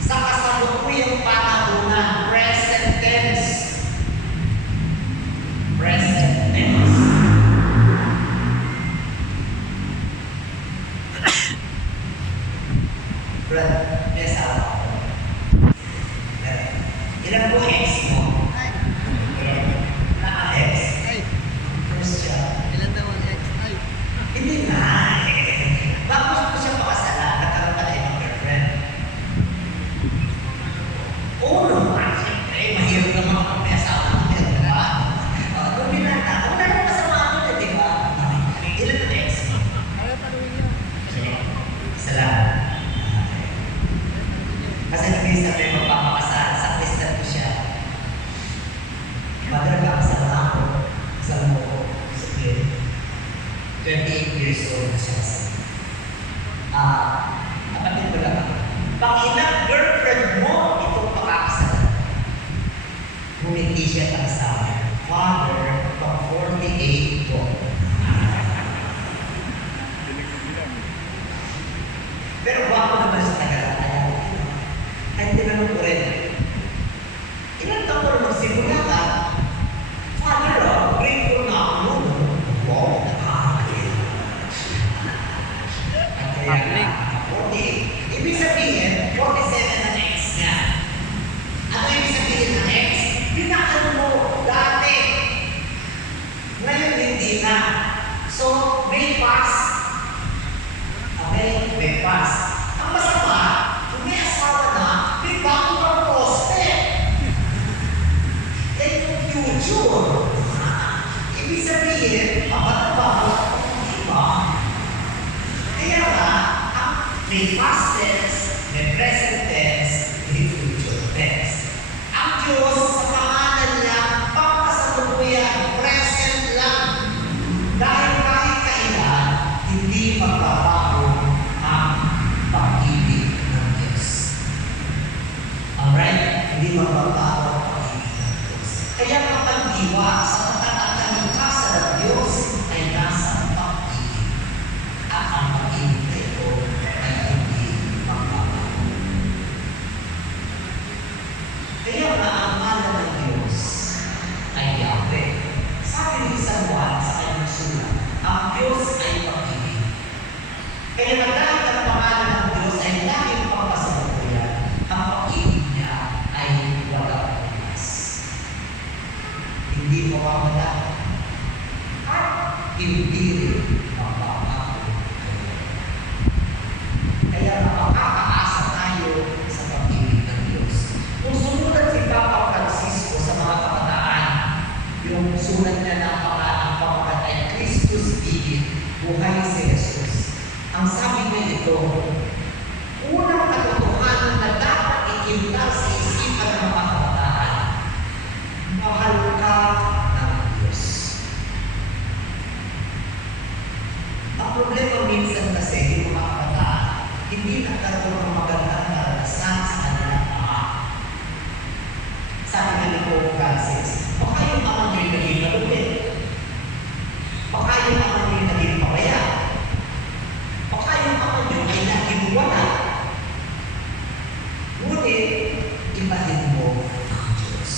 Sa kasalukuyang panahunan, present tense. Present tense. Brad, may asawa ako. Ilan po ex mo? Na-ex? First job. Ilan daw ang ex? Ay, Hindi na eh. Bago ko siya pakasalan, nagkaroon ka na ibang girlfriend. Oo naman, siyempre, mahirap naman kung may asawa ng girlfriend. Nung binata, wala na masama ako na, di ba? Ilan ang ex mo? kaya tanongin niya. Isa lang. Kasi nag-isa may magpapakasal, sa Christian ko siya. Magkakasal na ako, kasal mo ko. Sige. 28 years old na siya. Kapatid ko lang ako. Panginang girlfriend mo, itong pakakasalan. Ngumiti siya ang sabi, Father, pang 48 ko. Pero bako naman sa tagalan, ayaw ko. Kahit tinanong ko rin, ilan taon ko na magsimula ka? Father, grade ko na ako noon. Wow, nakakakit. At kaya na, 48. Ibig sabihin, 47 ang ex niya. Ano ibig sabihin ng ex? Pinakano mo dati. Ngayon, hindi mababaw ang pag-ibig ng Diyos. Kaya kapag diwa sa pagkakalikasa ng Diyos ay nasa pag-ibig. At ang pag-ibig na ito ay hindi magbabago. Kaya nga ang ngalan ng Diyos ay Yahweh. Sabi ni San Juan sa kanyang sulat, ang Diyos ay pag-ibig. Kaya dahil ang pangalan ng Diyos ay laging pagkasalukuyan, ang pag-ibig niya ay walang punas. Hindi mawawala at hindi rin mababago. Kaya makakaasa tayo sa pag-ibig ng Diyos. Kung sumunod si Papa Francisco sa mga kabataan, yung sulat niya na ang pamagat ay Christus Vivit, buhay si Jesus. Ang sabi niya ito, unang katotohanan na dapat ikintar sa isipan ng mga kabataan, mahal ka ng Diyos. Ang problema minsan kasi yung mga kabataan, hindi nagkaroon ng magandang karanasan sa kanilang ama. Sabi nga ni Pope Francis, baka yung ama nyo'y naging nalupit. Baka yung ama nyo'y naging pabaya. Baka yung ama nyo ay naging wala. Ngunit, ibahin mo ang Diyos.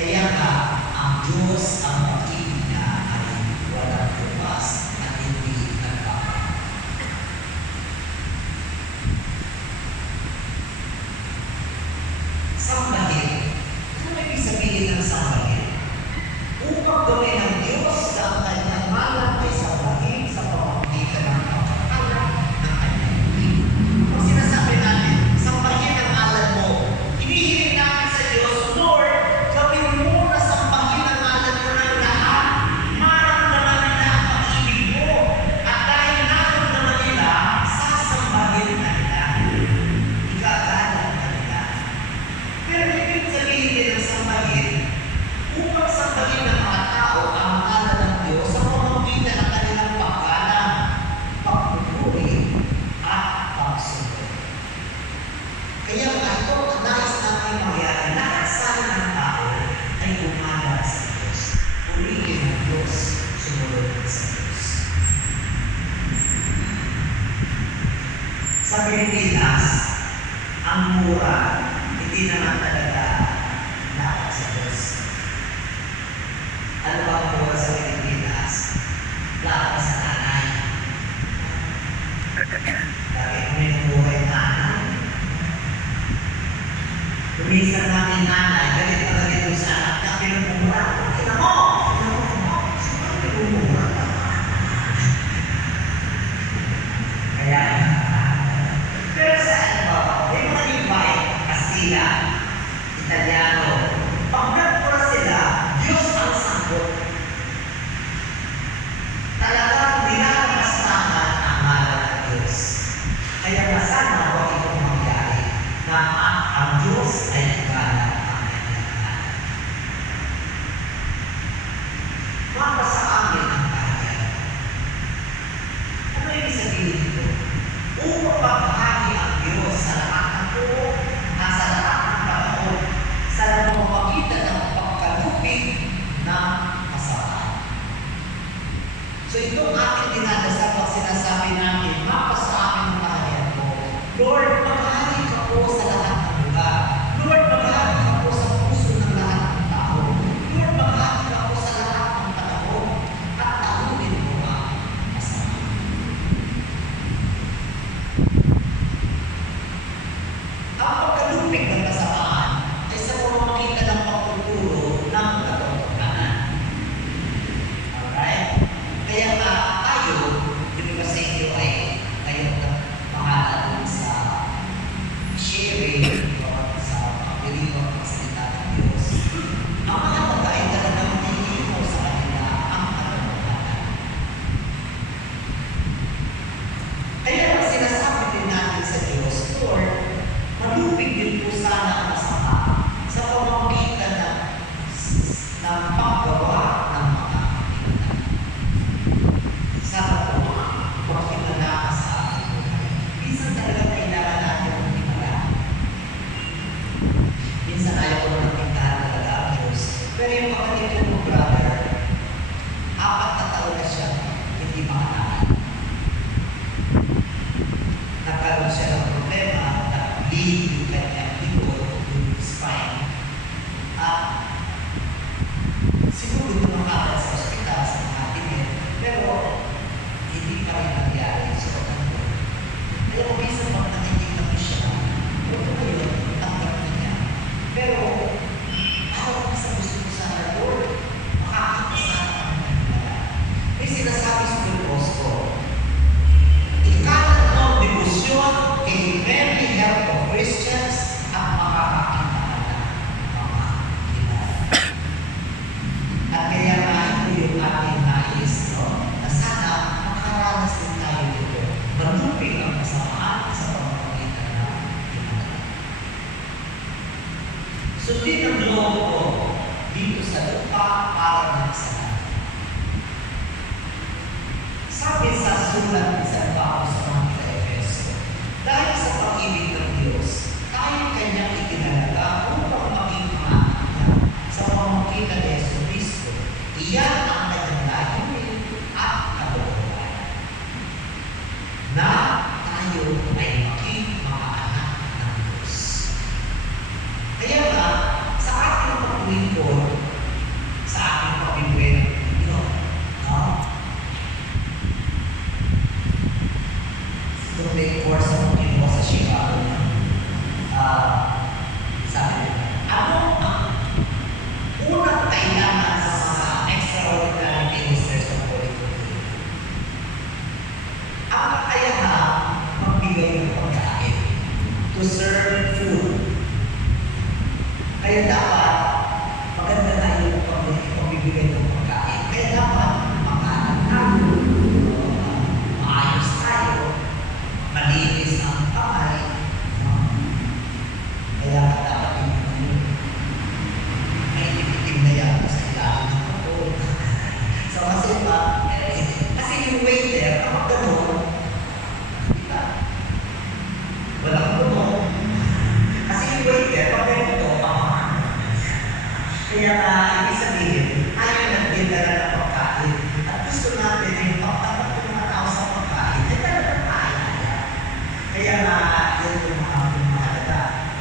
Kaya nga, ang Diyos ang pag-ibig niya ay walang lumas at hindi nagbabago. Sambahin. Ano ibig sabihin ng sambahin? Upang gawin ng Diyos na ang kanyang ngalan ay sambahin sa pamamagitan ng pagkakalat ng kanyang ibig. Kung sinasabi natin, sambahin ang ngalan mo, hinihiling namin sa Diyos, Lord, gawin mo na sambahin ang ngalan mo ng lahat. Maramdaman nila ang pag-ibig mo. At dahil naramdaman nila, sasambahin na nila. Igagalang na nila. Pero ibig sabihin din ng sambahin, upang sambahin ng mga tao ang ngalan ng Diyos sa pamamagitan ng kanilang paggalang, pagpupuri, at pagsunod. Kaya nga ito, ang nais namin mangyari, lahat sana ng tao ay umalat sa Diyos. Purihin ang Diyos, sumunod sa Diyos. Sa Pilipinas, ang mura, hindi naman talaga dapat sa Diyos. Ano ba ang mura sa Pilipinas? Dapat sa nanay. Dahil kung may buhay nanay. Tumisan namin nanay, galit na galit yung sa anak na pinumura. Kina mo! Saan pinumura? Kaya, pero sa ano ba? May mga ibay, Kastila, Italiano, pag nagpura sila, Diyos ang sagot. Talagang dinakastahan ang ngalan ng Diyos. Kaya nga sana huwag itong mangyari na ang Diyos ay igalang ang kanyang ngalan. Mapa sa amin ang kanya. Ano ibig sabihin ito? Upang maghahagi ang Diyos sa lahat ng tao at sa lahat ng panahon sa pamamagitan ng pagkalupig ng kasalanan. So itong ating dinadasal pag sinasabi natin, mapa sa amin ang kaharian mo. Lord, maghahagi ka po sa lahat ng lugar. Lord, maghahagi ka po sa puso ng lahat ng tao. Lord, maghahagi ka po sa lahat ng panahon at talunin mo ang masama. Ang pagkalupig ng kasamaan ay sa pamamagitan ng pagtuturo ng katotohanan. Alright? Kaya nga tayo, hindi ba sa inyo ay ngayon na pangalan sa sharing o sa pagpilihan ng salita ng Diyos. Ang mga mga ay talagang nililiho sa kanila ang katotohanan. Kaya ang sinasabi din natin sa Diyos, Lord, malupig din po sana ang masama sa pamamagitan ng paggawa ng mga pinanang. Sana po, pag pinanaka sa ating buhay, minsan talaga kailangan natin ang pinanang. bleed yung kanyang likod, yung spine. At siguro doon agad sa ospital, sa mga tinig, pero hindi pa rin nangyari. So, kaya kung minsan pag nakikita mo siya, ito ko yun, tanggap na niya. Pero, ako sa gusto ko sa Lord, makakita sana ang nangyari. May sinasabi sa Don Bosco, ikalat ng debosyon kay very help of Christians ang makakakita na mga kilala. At kaya nga ito yung ating nais, no? Na sana makaranas din tayo dito. Manupin ang kasamaan sa pamamagitan ng kilala. Sundin ang loob ko dito sa lupa para ng sana. Sabi sa sulat sa Pao sa mga Efeso, dahil sa pag-ibig ng Diyos, tayo kanyang itinalaga upang maging mga anak sa pamamagitan ni Yesu Cristo. Iyan ang kanyang layunin at katotohanan. Na tayo ay maging mga anak ng Diyos. Kaya nga, sa ating pag-uwing sa ating pag-ibig ng Diyos, may course ng Pinoy sa Chicago. Sabi, ano ang unang kailangan sa mga extraordinary ministers ng Pilipinas? Ang kakayahan magbigay ng pagkain, to serve food. Kaya dapat maganda na yung pagbibigay ng pagkain. Kaya dapat makanan tayo, maayos tayo, malinis ang kamay. Kaya dapat yung may ipitim na yan sa ilalim ng kapon. So kasi kasi yung waiter, kapag gano'n, kita, walang gano'n. Kasi yung waiter, pag gano'n, kaya ibig sabihin, tayo nagdidala ng pagkain. At gusto natin yung pagtapat ng mga tao sa pagkain, ay talagang kaya. Kaya nga, yun yung mga mahalaga.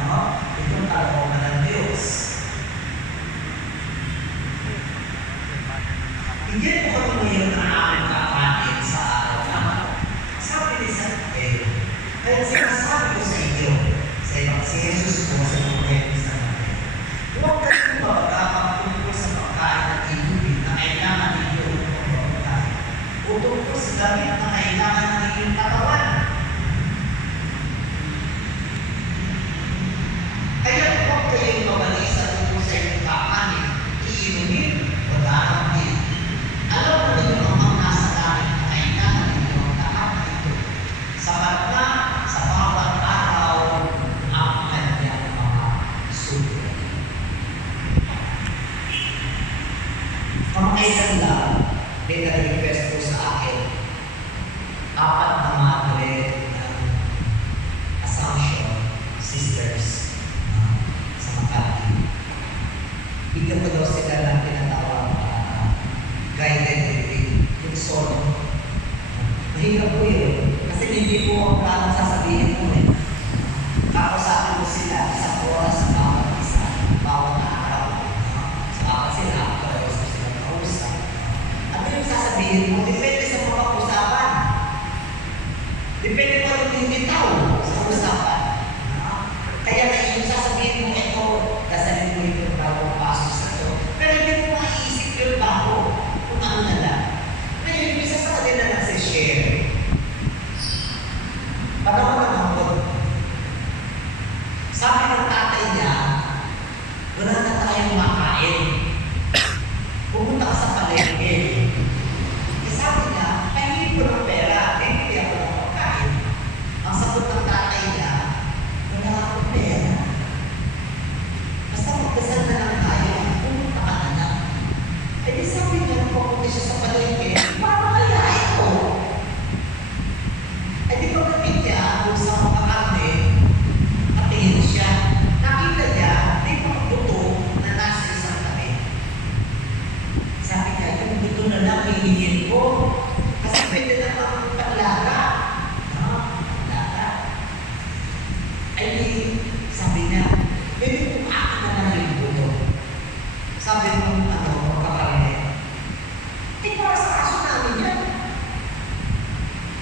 No? Itong kalooban ng Diyos. Bigyan mo kami ngayon ng aming kakanin sa araw-araw. Sabi ni San Pedro, kaya sinasabi ko sa inyo, si Jesus po sa mga sa mga. Huwag kayong magkakapagtungkol sa pagkain at inumin na kailangan ninyo upang pagkain. O tungkol sa damit na kailangan ng inyong katawan. Kaya huwag kayong mabalisa tungkol sa inyong kakanin, iinumin o daramin. Alam mo ninyo ang mga nasa langit na kailangan ninyo ang lahat na ito. Sapat na sa bawat araw ang kanyang mga sulit. Kamakailan lang, may nag-request po sa akin, 4 na madre ng Assumption Sisters sa Makati. Bigyan ko daw sila ng tinatawag guided reading, yung solo. Mahirap po yun, kasi hindi po ang planong sasabihin mo eh. Kakusapin mo sila, isang oras sa bawat isa, bawat araw. Sa sila, at yung sasabihin mo, depende sa mga usapan. Depende pa rin yung bitaw sa usapan. Kaya na yung sasabihin mo, ito, dasalin mo yung bagong pasok sa ito. Pero hindi mo maiisip yung bago kung ano na lang. Ngayon, isa sa kanila nagsishare. Pagkawa ng hapon, sabi ng tatay niya, wala na tayong makain. Pumunta ka sa palengke. Sabi niya, pahingin ko ng pera, hindi ako ng pagkain. Ang sagot ng tatay niya, wala akong pera. Basta magdasal na lang tayo, pumunta ka na lang. Eh di sabi niya, pumunta siya sa palengke, paano kaya ito? Eh di pagdating niya, kung sa mga karne, patingin siya. Nakita niya, may mga buto na nasa isang tabi. Ay, sabi niya, pwede kong akin na lang yung buto. Sabi nung kapatid, para sa kaso namin yan.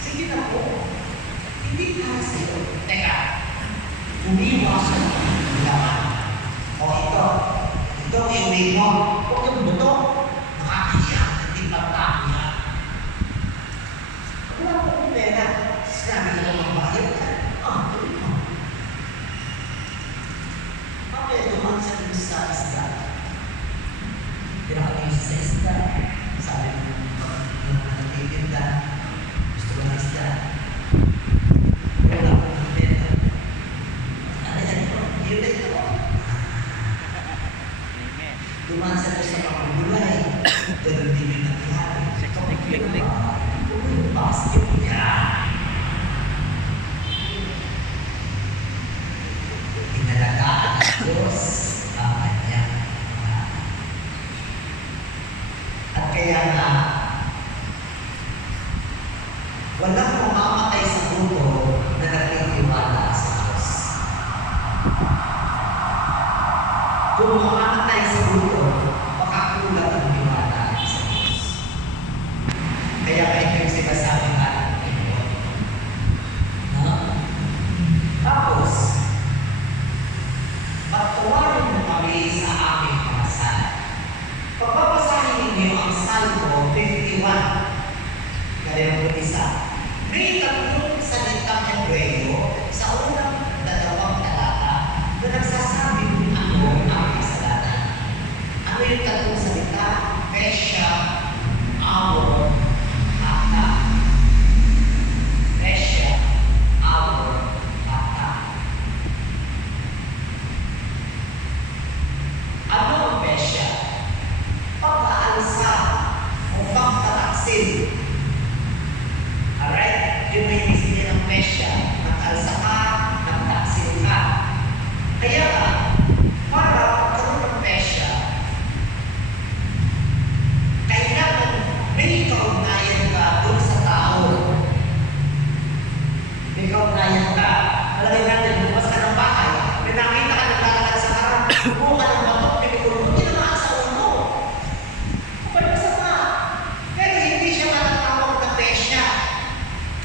Sige na po. Hindi para sa'yo. Teka, umiwas sa laman. O ito ang iwi mo. Huwag yung buto. Nakakahiya. Hindi pagkakahiya. Wala po kong pera. Sinabi ko ng bayad ka. Tuloy mo. Bakit duman sa isda? Pinakatingin sa isda. Sabi ko, nagtitinda. Gusto ko ng isda. Wala ko ng pera. Yun na ito. Duman sa mga gulay. Ganun din yung nangyari. Klik-klik. Basket niya. Inalagaan ng Diyos ang kanyang mga. At kaya nga, walang mamamatay sa mundo na nagtitiwala sa Diyos. Kung mamamatay sa mundo, makakulat ang tiwala sa Diyos. Kaya ito yung sinasabi natin ngayon. No? Tapos, pagtuwarin mo kami sa aming mga sala. Pagpapasahin ninyo ang Salmo 51. Kaya po isa. May tatlong salitang Hebreo sa unang dalawang talata na nagsasabi kung ano ang kasalanan. Ano yung tatlong salita? Pesha, Awor, Hata. Pesha, Awor, Hata. Ano ang pesha? Pag-aalsa o pagtataksin. Alright? Yun may isipin ng pesha. Nag-alsa ka, nagtaksin ka. Kaya ka, para magkaroon ng pesha, kailangan may kaugnayan ka doon sa tao. May kaugnayan ka. Alam natin, bukas ka ng bahay, may nakita ka naglalakad sa harap, buka ng batok, pinikulong, tinamaan sa ulo. Kapag masama. Pero hindi siya matatawag na pesya.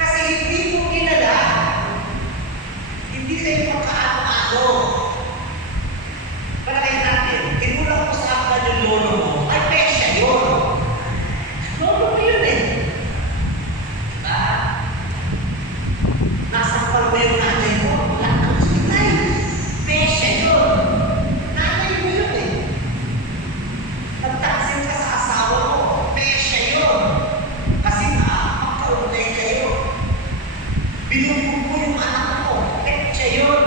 Kasi hindi mo kilala. Hindi kayo magkaano-ano. Palagay natin, kinulang mo sa akin yung lolo mo, ay pesya yun. Lolo mo yun eh. Diba? Nasampal mo yung nanay mo. Wala kang sinay. Pesya yun. Nanay mo yun eh. Nagtaksin ka sa asawa mo. Pesya yun. Kasi nga, magkaugnay kayo. Binugbog mo yung anak mo. Pesya yun.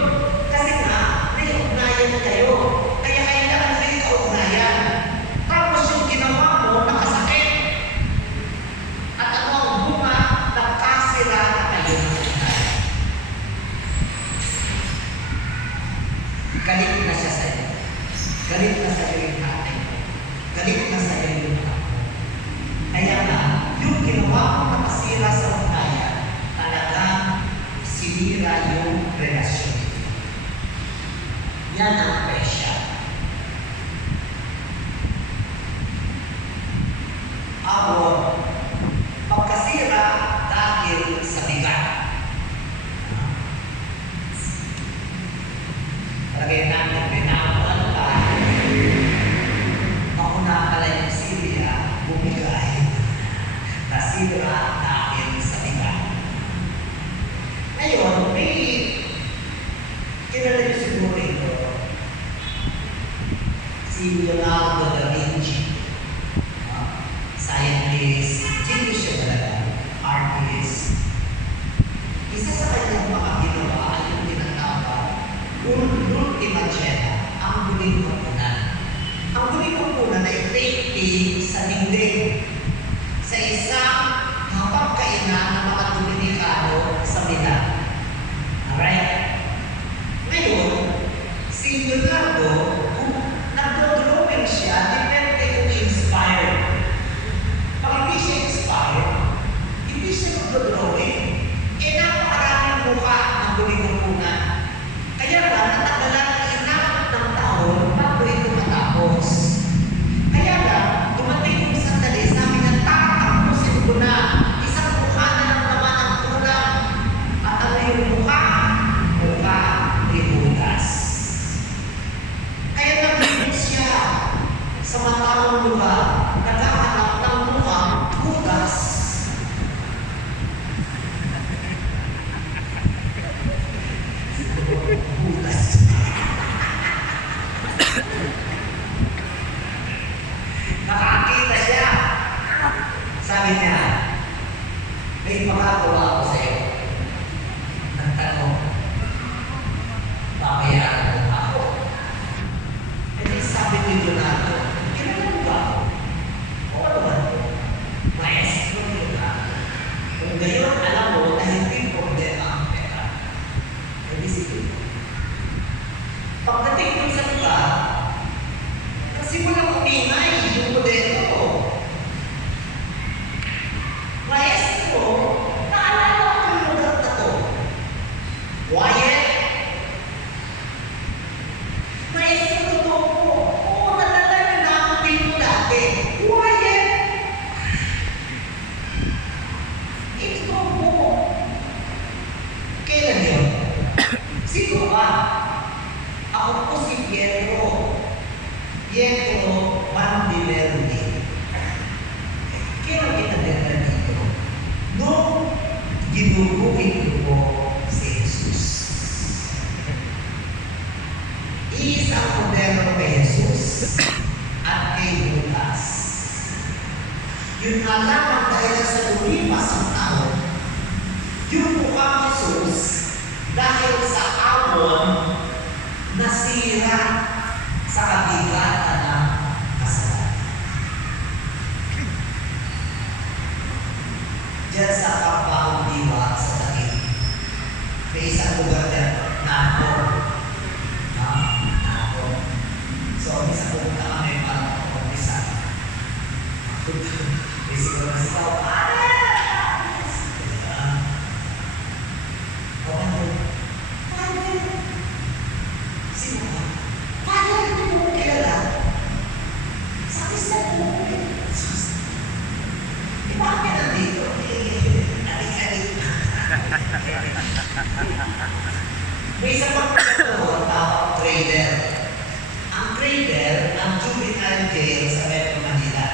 Kasi nga, may ugnayan kayo. Kaya kailangan may kaugnayan. Tapos yung ginawa mo, nakasakit. At ano ang bunga, nagkasira na kayo ng ugnayan. Galit na siya sa'yo. Galit na sa'yo yung tatay mo. Galit na sa'yo yung anak mo. Kaya nga, yung ginawa mo nakasira sa ugnayan, talagang sinira yung relasyon. Yan ang pesya. Awor, pagkasira dahil sa bigat. Palagay namin, pinakulan ka. Mauna pala yung Syria, bumigay. Nasira dahil sa bigat. Ngayon, may kilala niyo siguro ito. Si Leonardo da Vinci. Scientist, genius siya talaga. Artist. Isa sa kanyang mga ginawa ay yung tinatawag Ultima Cena, ang huling hapunan. Ang huling hapunan ay painting sa dingding sa isang hapagkainan ng mga Dominikano sa Milan. Alright? Ngayon, si Leonardo, nagdodrawing siya, depende kung inspired. Pag hindi siya inspired, hindi siya magdodrawing. Napakaraming mukha ng huling hapunan. disiplina. Pagdating dun sa lugar, nagsimulang umingay yung modelo. Maestro, naalala ko yung lugar na to. Quiet. Maestro, totoo po. Oo, nalala na ako dito dati. Quiet. Ito po. Kailan yun? Sino ba? Ako po si Pietro. Pietro Mandilerdi. Kailan kinadera dito? Nung ginuguhin ko si Jesus. Isang modelo kay Jesus at kay Judas. Yun nga lamang dahil sa lumipas ang taon, yung mukhang Jesus dahil sa awon nasira sa kabigatan ng kasalanan. Diyan sa Pampang Diwa sa Taguig, may isang lugar dyan, Nato. Nato. So, isa pumunta kami para mag-umpisa. May siguro na sigaw, may isang pagkakataon, tawag trader. Ang trader, ang juvenile jail sa Metro Manila.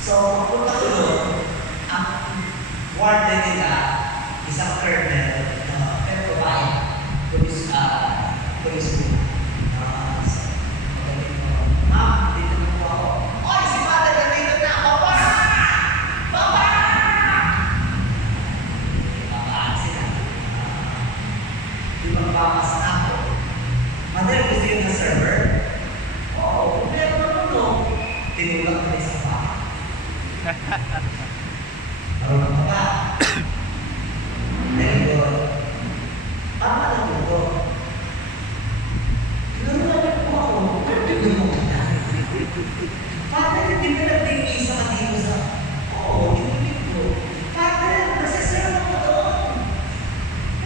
So, punta ko doon, ang warden nila, isang colonel, pero babae, police mo. Ma'am, dito na po ako. Oy, si Father, nandito na! Baba! Baba! Babaan sila. Di magpapas na ako. Mother, gusto yun na server? Oo, pero ano? Tinulak na isang baka. Marunong ka ba? Very good. Tama na po ito. Tinulak po ako. Pero tinulak ka na. Father, hindi ka nagtingisa ka dito sa... Oo, tinulak ko. Father, nagsaserve ako doon.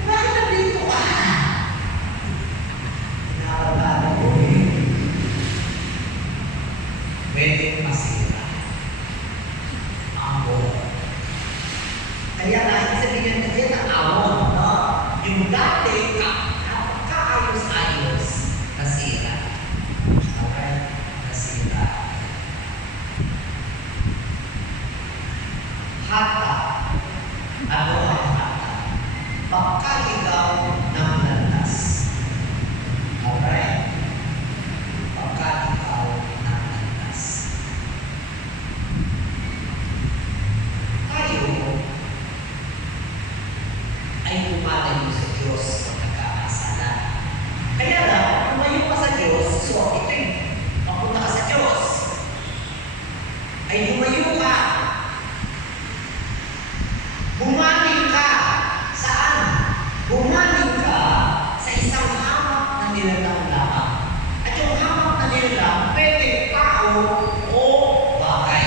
Bakit nandito ka? Nakakala ko eh. Pwede masira. Awon. Kaya nga, sabihin na din ang awon, no? Yung dati, kaayos-ayos, nasira. Okay? Nasira. Hata. Ano ang hata? Pagkaligaw ng landas. Okay? Pagkaligaw ng landas. Tayo ay lumalayo sa Diyos pag nagkakasala. Kaya lang, lumayo ka sa Diyos, so ito yung mapunta ka sa Diyos. Ay lumayo ka. Bumaling ka. Saan? Bumaling ka sa isang hamak na nilalang lamang. At yung hamak na nilalang, pwede tao o bagay.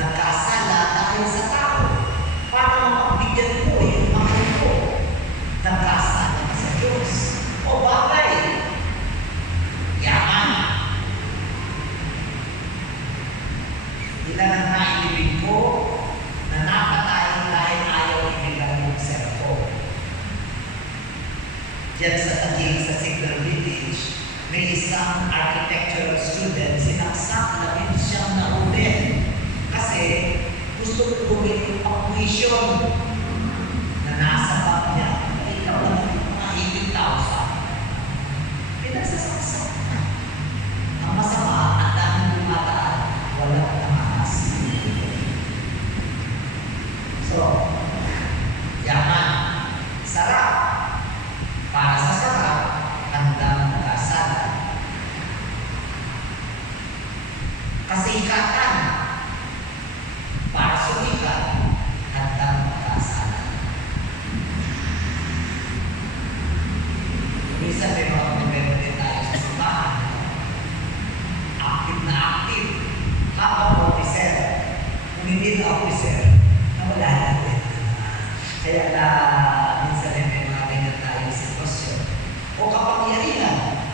Nagkasala dahil sa tao. Para mapagbigyan ko yung mahal ko. Nagkasala ka sa Diyos. O bagay. Yaman. Ilan ang nailibig ko na napatay dahil ayaw ibigay yung cellphone. Diyan sa Taguig sa Signal Village, may isang architectural student, sinaksak na rin siyang naulin. Kasi gusto ko gawin yung pang-tuition na nasa bag niya. Ikaw lang yung mga 80,000. Pinagsasaksak na. Ang masama, ang daming lumataan, wala nang ahas. So, yaman, sarap. Para sa sarap, handang nagkasala. Kasikatan. Para sumikat, handang magkasala. minsan may mga momento din tayo sa simbahan. Active na active. Habang officer, kung hindi na officer, nawala natin. Kaya minsan may mga ganyan tayong sitwasyon. O kapangyarihan,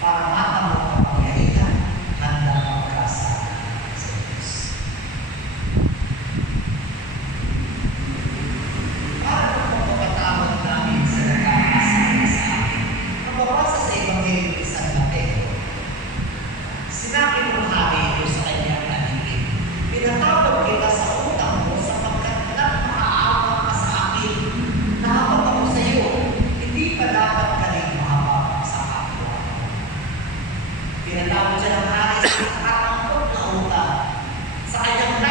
para matamang kapangyarihan, handa magkasa sa Diyos. Para kung pagpapatawag namin sa nagkakasama sa akin, mababasa sa Ebanghelyo ni San Mateo, sinabi ng hari sa kanyang alipin, pinatawag kita sa utang mo sapagkat nagmakaawa ka sa akin, nahabag ako sa iyo, hindi pa dapat ka rin mahabag sa kapwa mo. Pinatawag siya ng hari sa nakatangkot na utang sa kanyang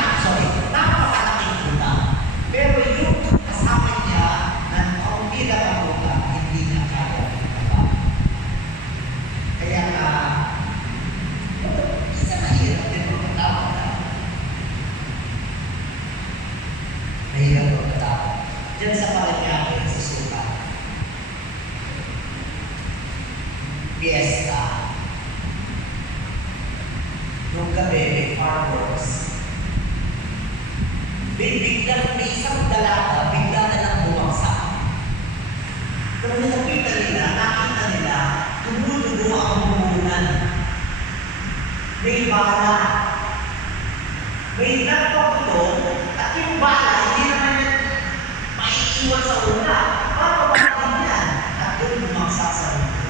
napakalaking utang. Pero yung kasama niya na kaunti lang ang utang, hindi niya kaya itabang. Kaya isa mahirap din magpatawag na. Mahirap magpatawag. Diyan sa Paranaque, sa Suka. Fiesta. Nung gabi, may fireworks. Biglang may isang dalaga, bigla na lang bumagsak. Pero nakita nila, nakita nila, tumutubo ang bumunan. May bala. May nagpaputol at yung bala, hindi naman yan maiiwan sa una. Papabahin yan at doon bumagsak sa una.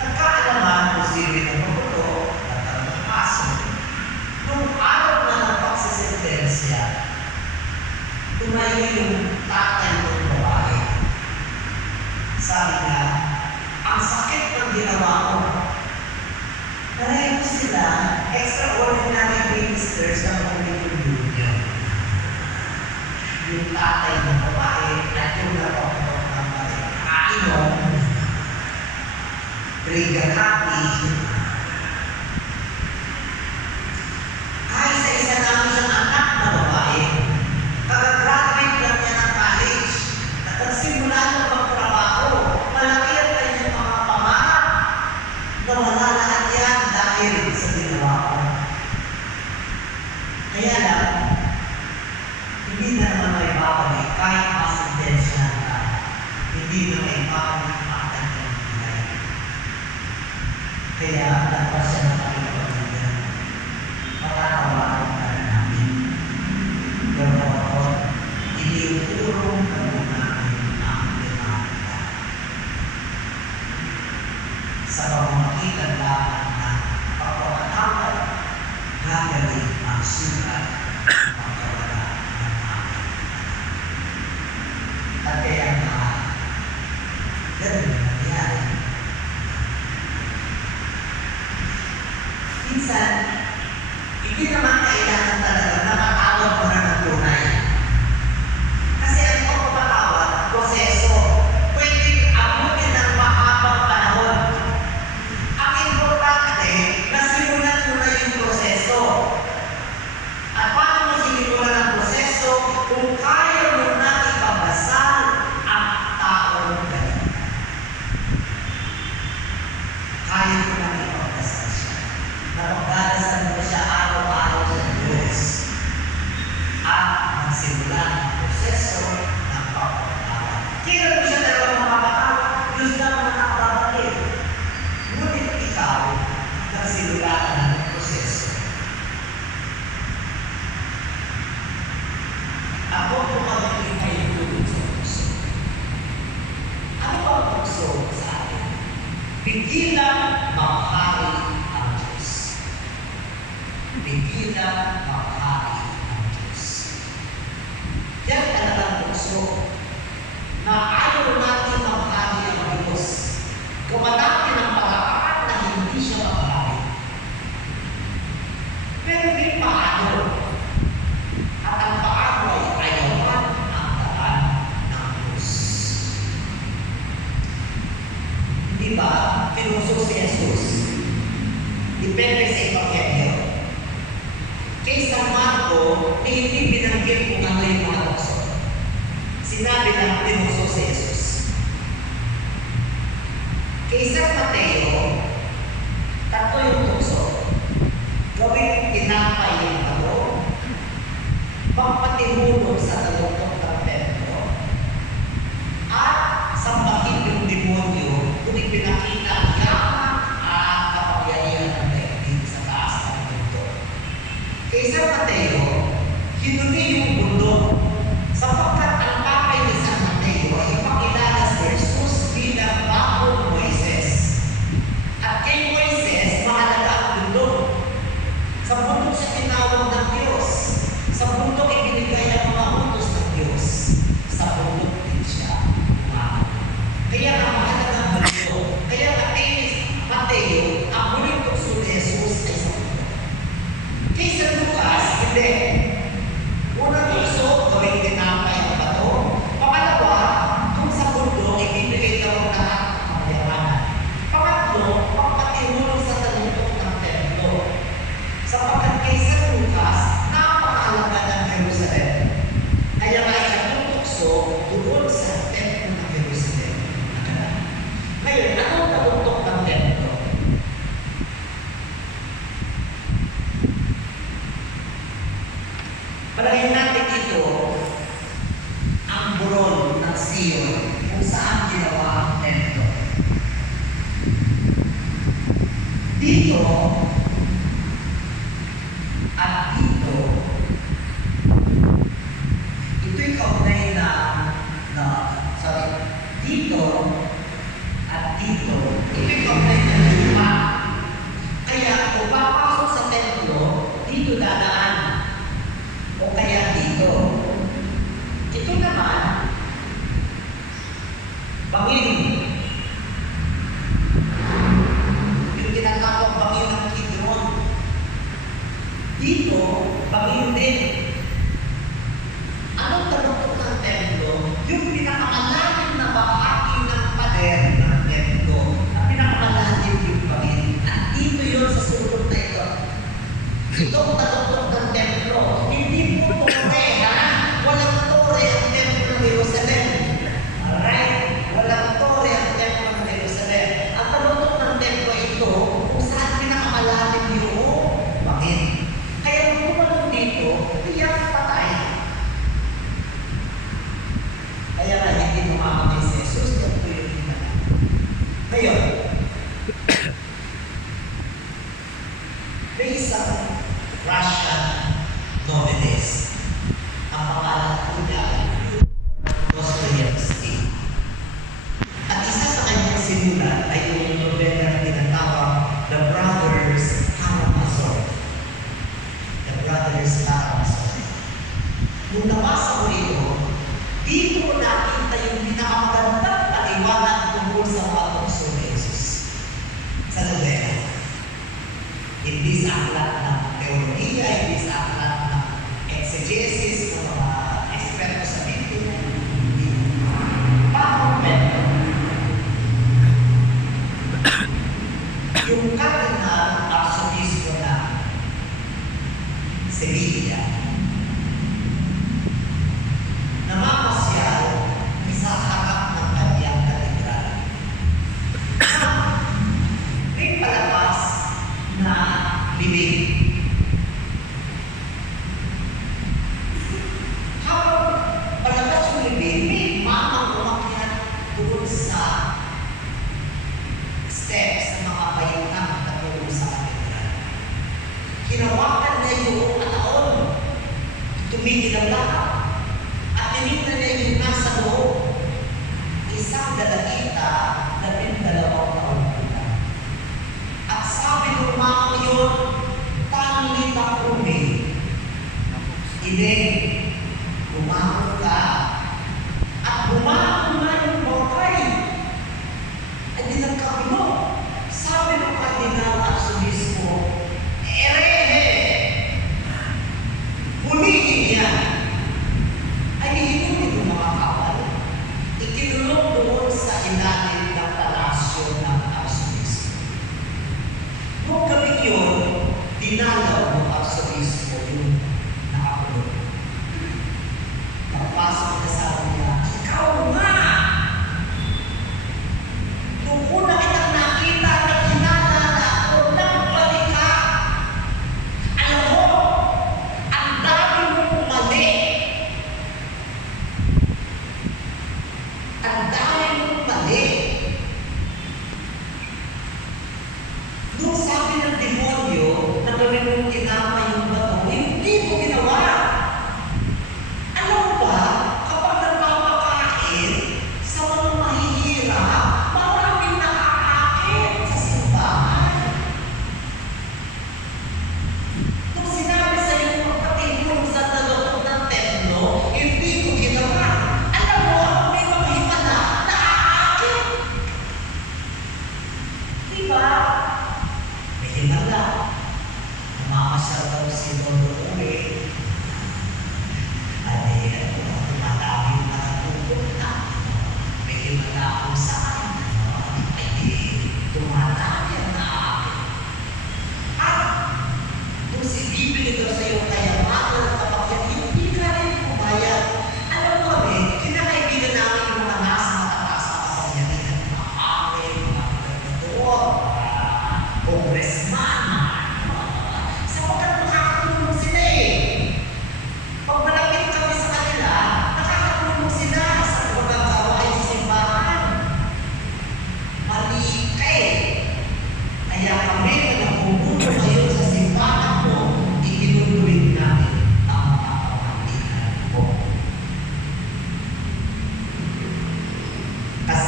Nagkaalaman kung sino na maputo at ang aso. Nung araw na ng pagsisentensya, tumayo yung tatay ng babae. Sabi niya, ang sakit ng ginawa ko. Pareho sila, extraordinary ministers ng Panginoon niya. Yung tatay ng babae at yung napapunok ng kainom, trigger happy. Kahit sa isa namin siyang anak na babae, kagagraduate lang niya ng college, at nagsimula ng magtrabaho, malaki ang kanyang mga pangarap, nawala lahat yan dahil sa ginawa ko. Kaya lang, hindi na naman may babalik kahit masintensya na tayo. Hindi na may babalik ang kanyang buhay. Kaya dapat siya na pagkakalimutan. Makatawaran ka na namin. Pero ako, iniuurong ka muna ang pinakita. Sa pamamagitan lamang na pagpapatawad, gagaling ang sugat ng pagkawala ng amin. At kaya ganun na nangyari. Minsan, hindi naman kailangan talaga nakatawag mo na ng tunay. Kasi ang pagpapatawad, proseso, pwedeng abutin ng mahabang panahon. Ang importante, nasimulan mo na yung proseso. At paano mo sinimulan ang proseso kung kaya mo na ipabasal ang taong ganito? Kaya mo na ipabasal siya. Napagdadasal mo siya araw-araw sa Diyos. At magsimula ang proseso ng pagpapatawad. Kaya mo siya talaga mapapatawad, Diyos na naman nakababalik. Ngunit ikaw, nagsimula ka na ng proseso. Ako pumabalik kayo tulog sa puso. Ano ba ang puso sa atin? Pigilan maghari ang Diyos. Pigilan maghari ang Diyos. Yan talagang puso na ayaw natin maghari ang Diyos. Gumanapin ang paraan na hindi siya maghari. Pero di paano? At ang paano ay ayawan ang daan ng Diyos. Di ba? Pinusok si Jesus. Depende sa Ebanghelyo. Kay San Marco, hindi binanggit kung ano yung mga tukso. Sinabi lang pinusok si Jesus. Kay San Mateo, hinuli yung bundok sapagkat ang papay ni San Mateo ay ipakilala si Jesus bilang bagong Moises. At kay Moises, mahalaga ang bundok. Sa bundok siya tinawag ng Diyos. Sa bundok ibinigay ang mga utos ng Diyos. Sa bundok din siya umahal. Kaya ang mahalaga ang bundok. Kaya kay Mateo, ang huling tukso ni Jesus ay sa bundok. Kay San Lucas, hindi. Unang tukso, gawing tinapay ang bato. Pangalawa, kung sa bundok, ibibigay daw ang lahat ng kapayapaan. Pangatlo, pagpatihulog sa taluntok ng templo. Sapagkat kay San Lucas, napakahalaga ng Jerusalem. Kaya nga ikatlong tukso, doon sa templo ng Jerusalem. Ngayon, anong taluntok ng templo? Palagay natin ito ang burol ng Sion kung saan ginawa ang templo. Dito at dito, ito'y kaunay dito at dito, ito'y kaunay na luma. Kaya kung papasok sa templo, dito dadaan. O kaya dito. Ito naman, bangin. Yung tinatawag bangin ng Kidron. Dito, bangin din. Anong taluntok ng templo? Yung pinakamalalim na bahagi ng pader ng templo. Ang pinakamalalim yung bangin. At dito yun sa sulok na ito. Ito ang taluntok ng templo. Hindi po tore, ha? Walang tore ang templo ng Jerusalem. Alright? Walang tore ang templo ng Jerusalem. Ang taluntok ng templo ito, kung saan pinakamalalim yung bangin. Kaya kung pumalong dito, iyak patay. Kaya nga hindi mamamatay si Jesus, ito yung hinala. Ngayon, may isang Russian novelist. Ang pangalan po niya ay Dostoyevsky. At isa sa kanyang sinulat ay yung nobela na tinatawag The Brothers Karamazov. The Brothers Karamazov. Nung nabasa ko ito, dito ko nakita yung pinakamagandang paliwanag tungkol sa mga tukso ni Jesus. Sa nobela. Hindi sa aklat ng teologiya, hindi sa aklat ng exegesis, ng mga eksperto sa Biblia. Paano Pedro? Yung Cardinal Arsobispo na Sevilla, namamasyal sa harap ng kanyang katedral. May palabas na bibig. Habang palabas yung bibig, may mamang umakyat doon sa steps ng mga bayutang na tulong sa katedral. Hinawakan niya yung ataon. Tumigil ang lahat. At tinignan niya yung nasa loob. Isang dalagita na 12 taon pula. At sabi ng mga yun, tanlit ako Hindi. Bumangon ka. At bumangon na yung bokay. At di nagkagulo. Sabi ng Kardinal Arsobispo, erehe! Hulihin yan! Ay hinuli ng mga kawal. Ikinulong doon sa ilalim ng palasyo ng Arsobispo. Noong gabi yun, dinalaw ng Arsobispo yung nakakulong. Pagpasok na sabi niya, ikaw nga! Nung una kitang nakita at hinalala ako ng balika. Alam mo, ang dami mong mali. Ang dami mong mali. Nung sabi ng demonyo na gawin mong tinama yung bato, yung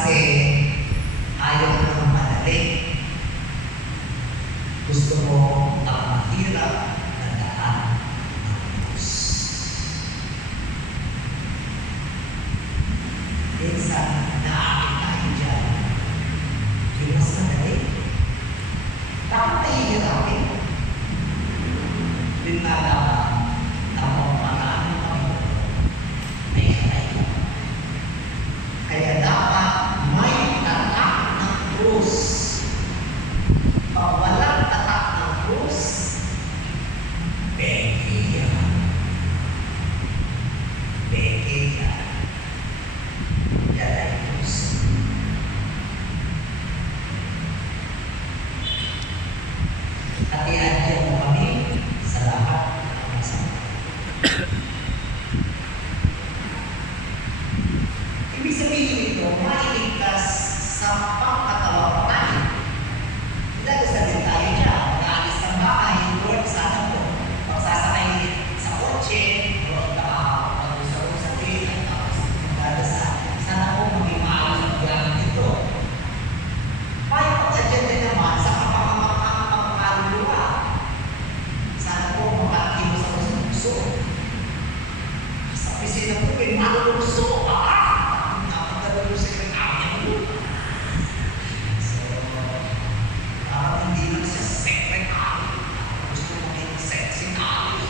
Kasi ayaw mo ng madali. Gusto mo ang mahirap na daan ng Diyos. Minsan, naakit tayo dyan. Yung mas madali. Bakit nahihirapin? Yung nalaman na pamamaraan ng Panginoon ay kahayag. Kaya dapat may tatak ng krus. Pag walang tatak ng krus, peke yan. Peke yan. Yan ay krus. Hati-hatihan mo kami sa lahat ng masama. Ibig sabihin ito, mailigtas sa pangkatawa pa tayo. Dahil sabihin tayo dyan, mag-aalis ng bahay, Lord, sana po, magsasakay sa kotse, Lord, nakakapag-usap-usapin, tapos magdadasal. Sana po maging maayos ang gamit ito. May pag-agenda naman sa kapangkaluluwa. Sana po makakimo sa puso. Sa pisina po, may maluluso. Napagdalusin ang aming lupa. So, parang hindi lang siya secretary. Gusto mo maging secretary.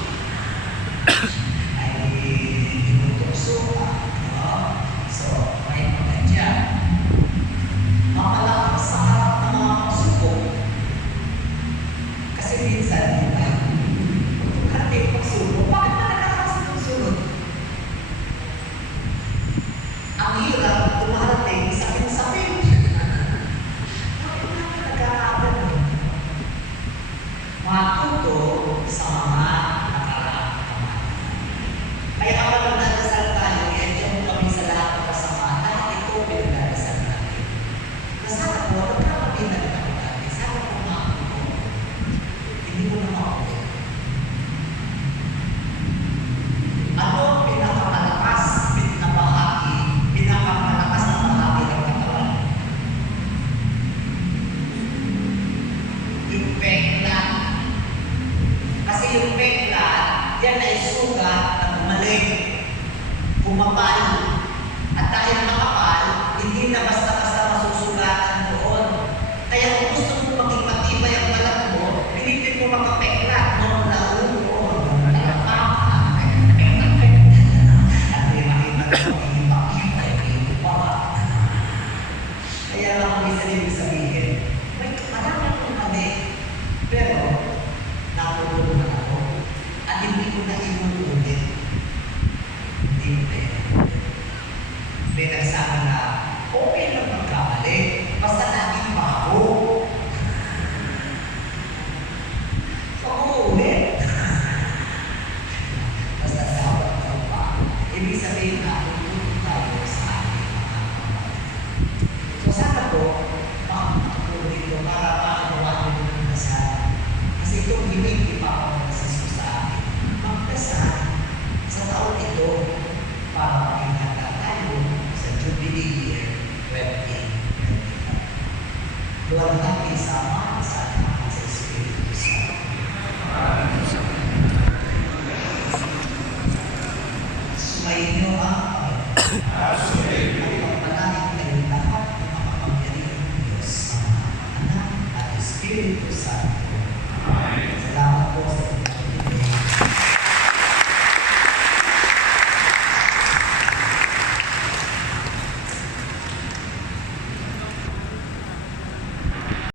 Ay, dinutokso ka. So, may pagkadya. Mapalakas sa harap ng mga pagsubok. Kasi minsan, di ba? Kung yung pagsubok, bakit pa nakakakas ng pagsubok? Ang hirap tumarating sa kinsapin. Bakit natin nagkakaroon? Matuto sa mga nakaraang kamay. Kaya kapag nagdadasal tayo, i-enjoy mo kami sa lahat ng kasamaan dahil ito pinagdadasal natin. Na sana po, nagkakapinag kami natin. Sana po makakulo. Hindi mo na makulo. Ano ang pinakamalakas na bahagi, pinakamalakas na bahagi ng katawan? Yung peklat. Kasi yung peklat, yan ay sugat na bumalik, pumapal. At dahil makapal, hindi na basta-basta masusugatan doon. Kaya kung gusto mo maging matibay ang balat mo, pilitin mo magkapeklat. No, naulo. At may makita mo, hindi makita, hindi pa. Kaya lang ang ibig sabihin, may marami akong mali. Pero, natulungan ako. At hindi ko na inuulit. Hindi pwede. May nagsabi na, okay lang magkamali, basta natin bago. Pag-uulit. Basta dapat ka pa. Ibig sabihin na, tutulong tayo sa ating mga kapatid. So sana po, makakatulong dito para makagawa nyo ng dasal. Kasi itong hindi pa ako nagsasyo sa akin. Magdasal sa taon ito para makikita tayo sa Jubilee Year 2025. Luwag natin sama sa ating sa Espiritu Santo. Sumayin niyo ang pagpapalangin kayo lahat ng makapangyarihan ng Diyos, Ama, Anak, at Espiritu Santo. Salamat po sa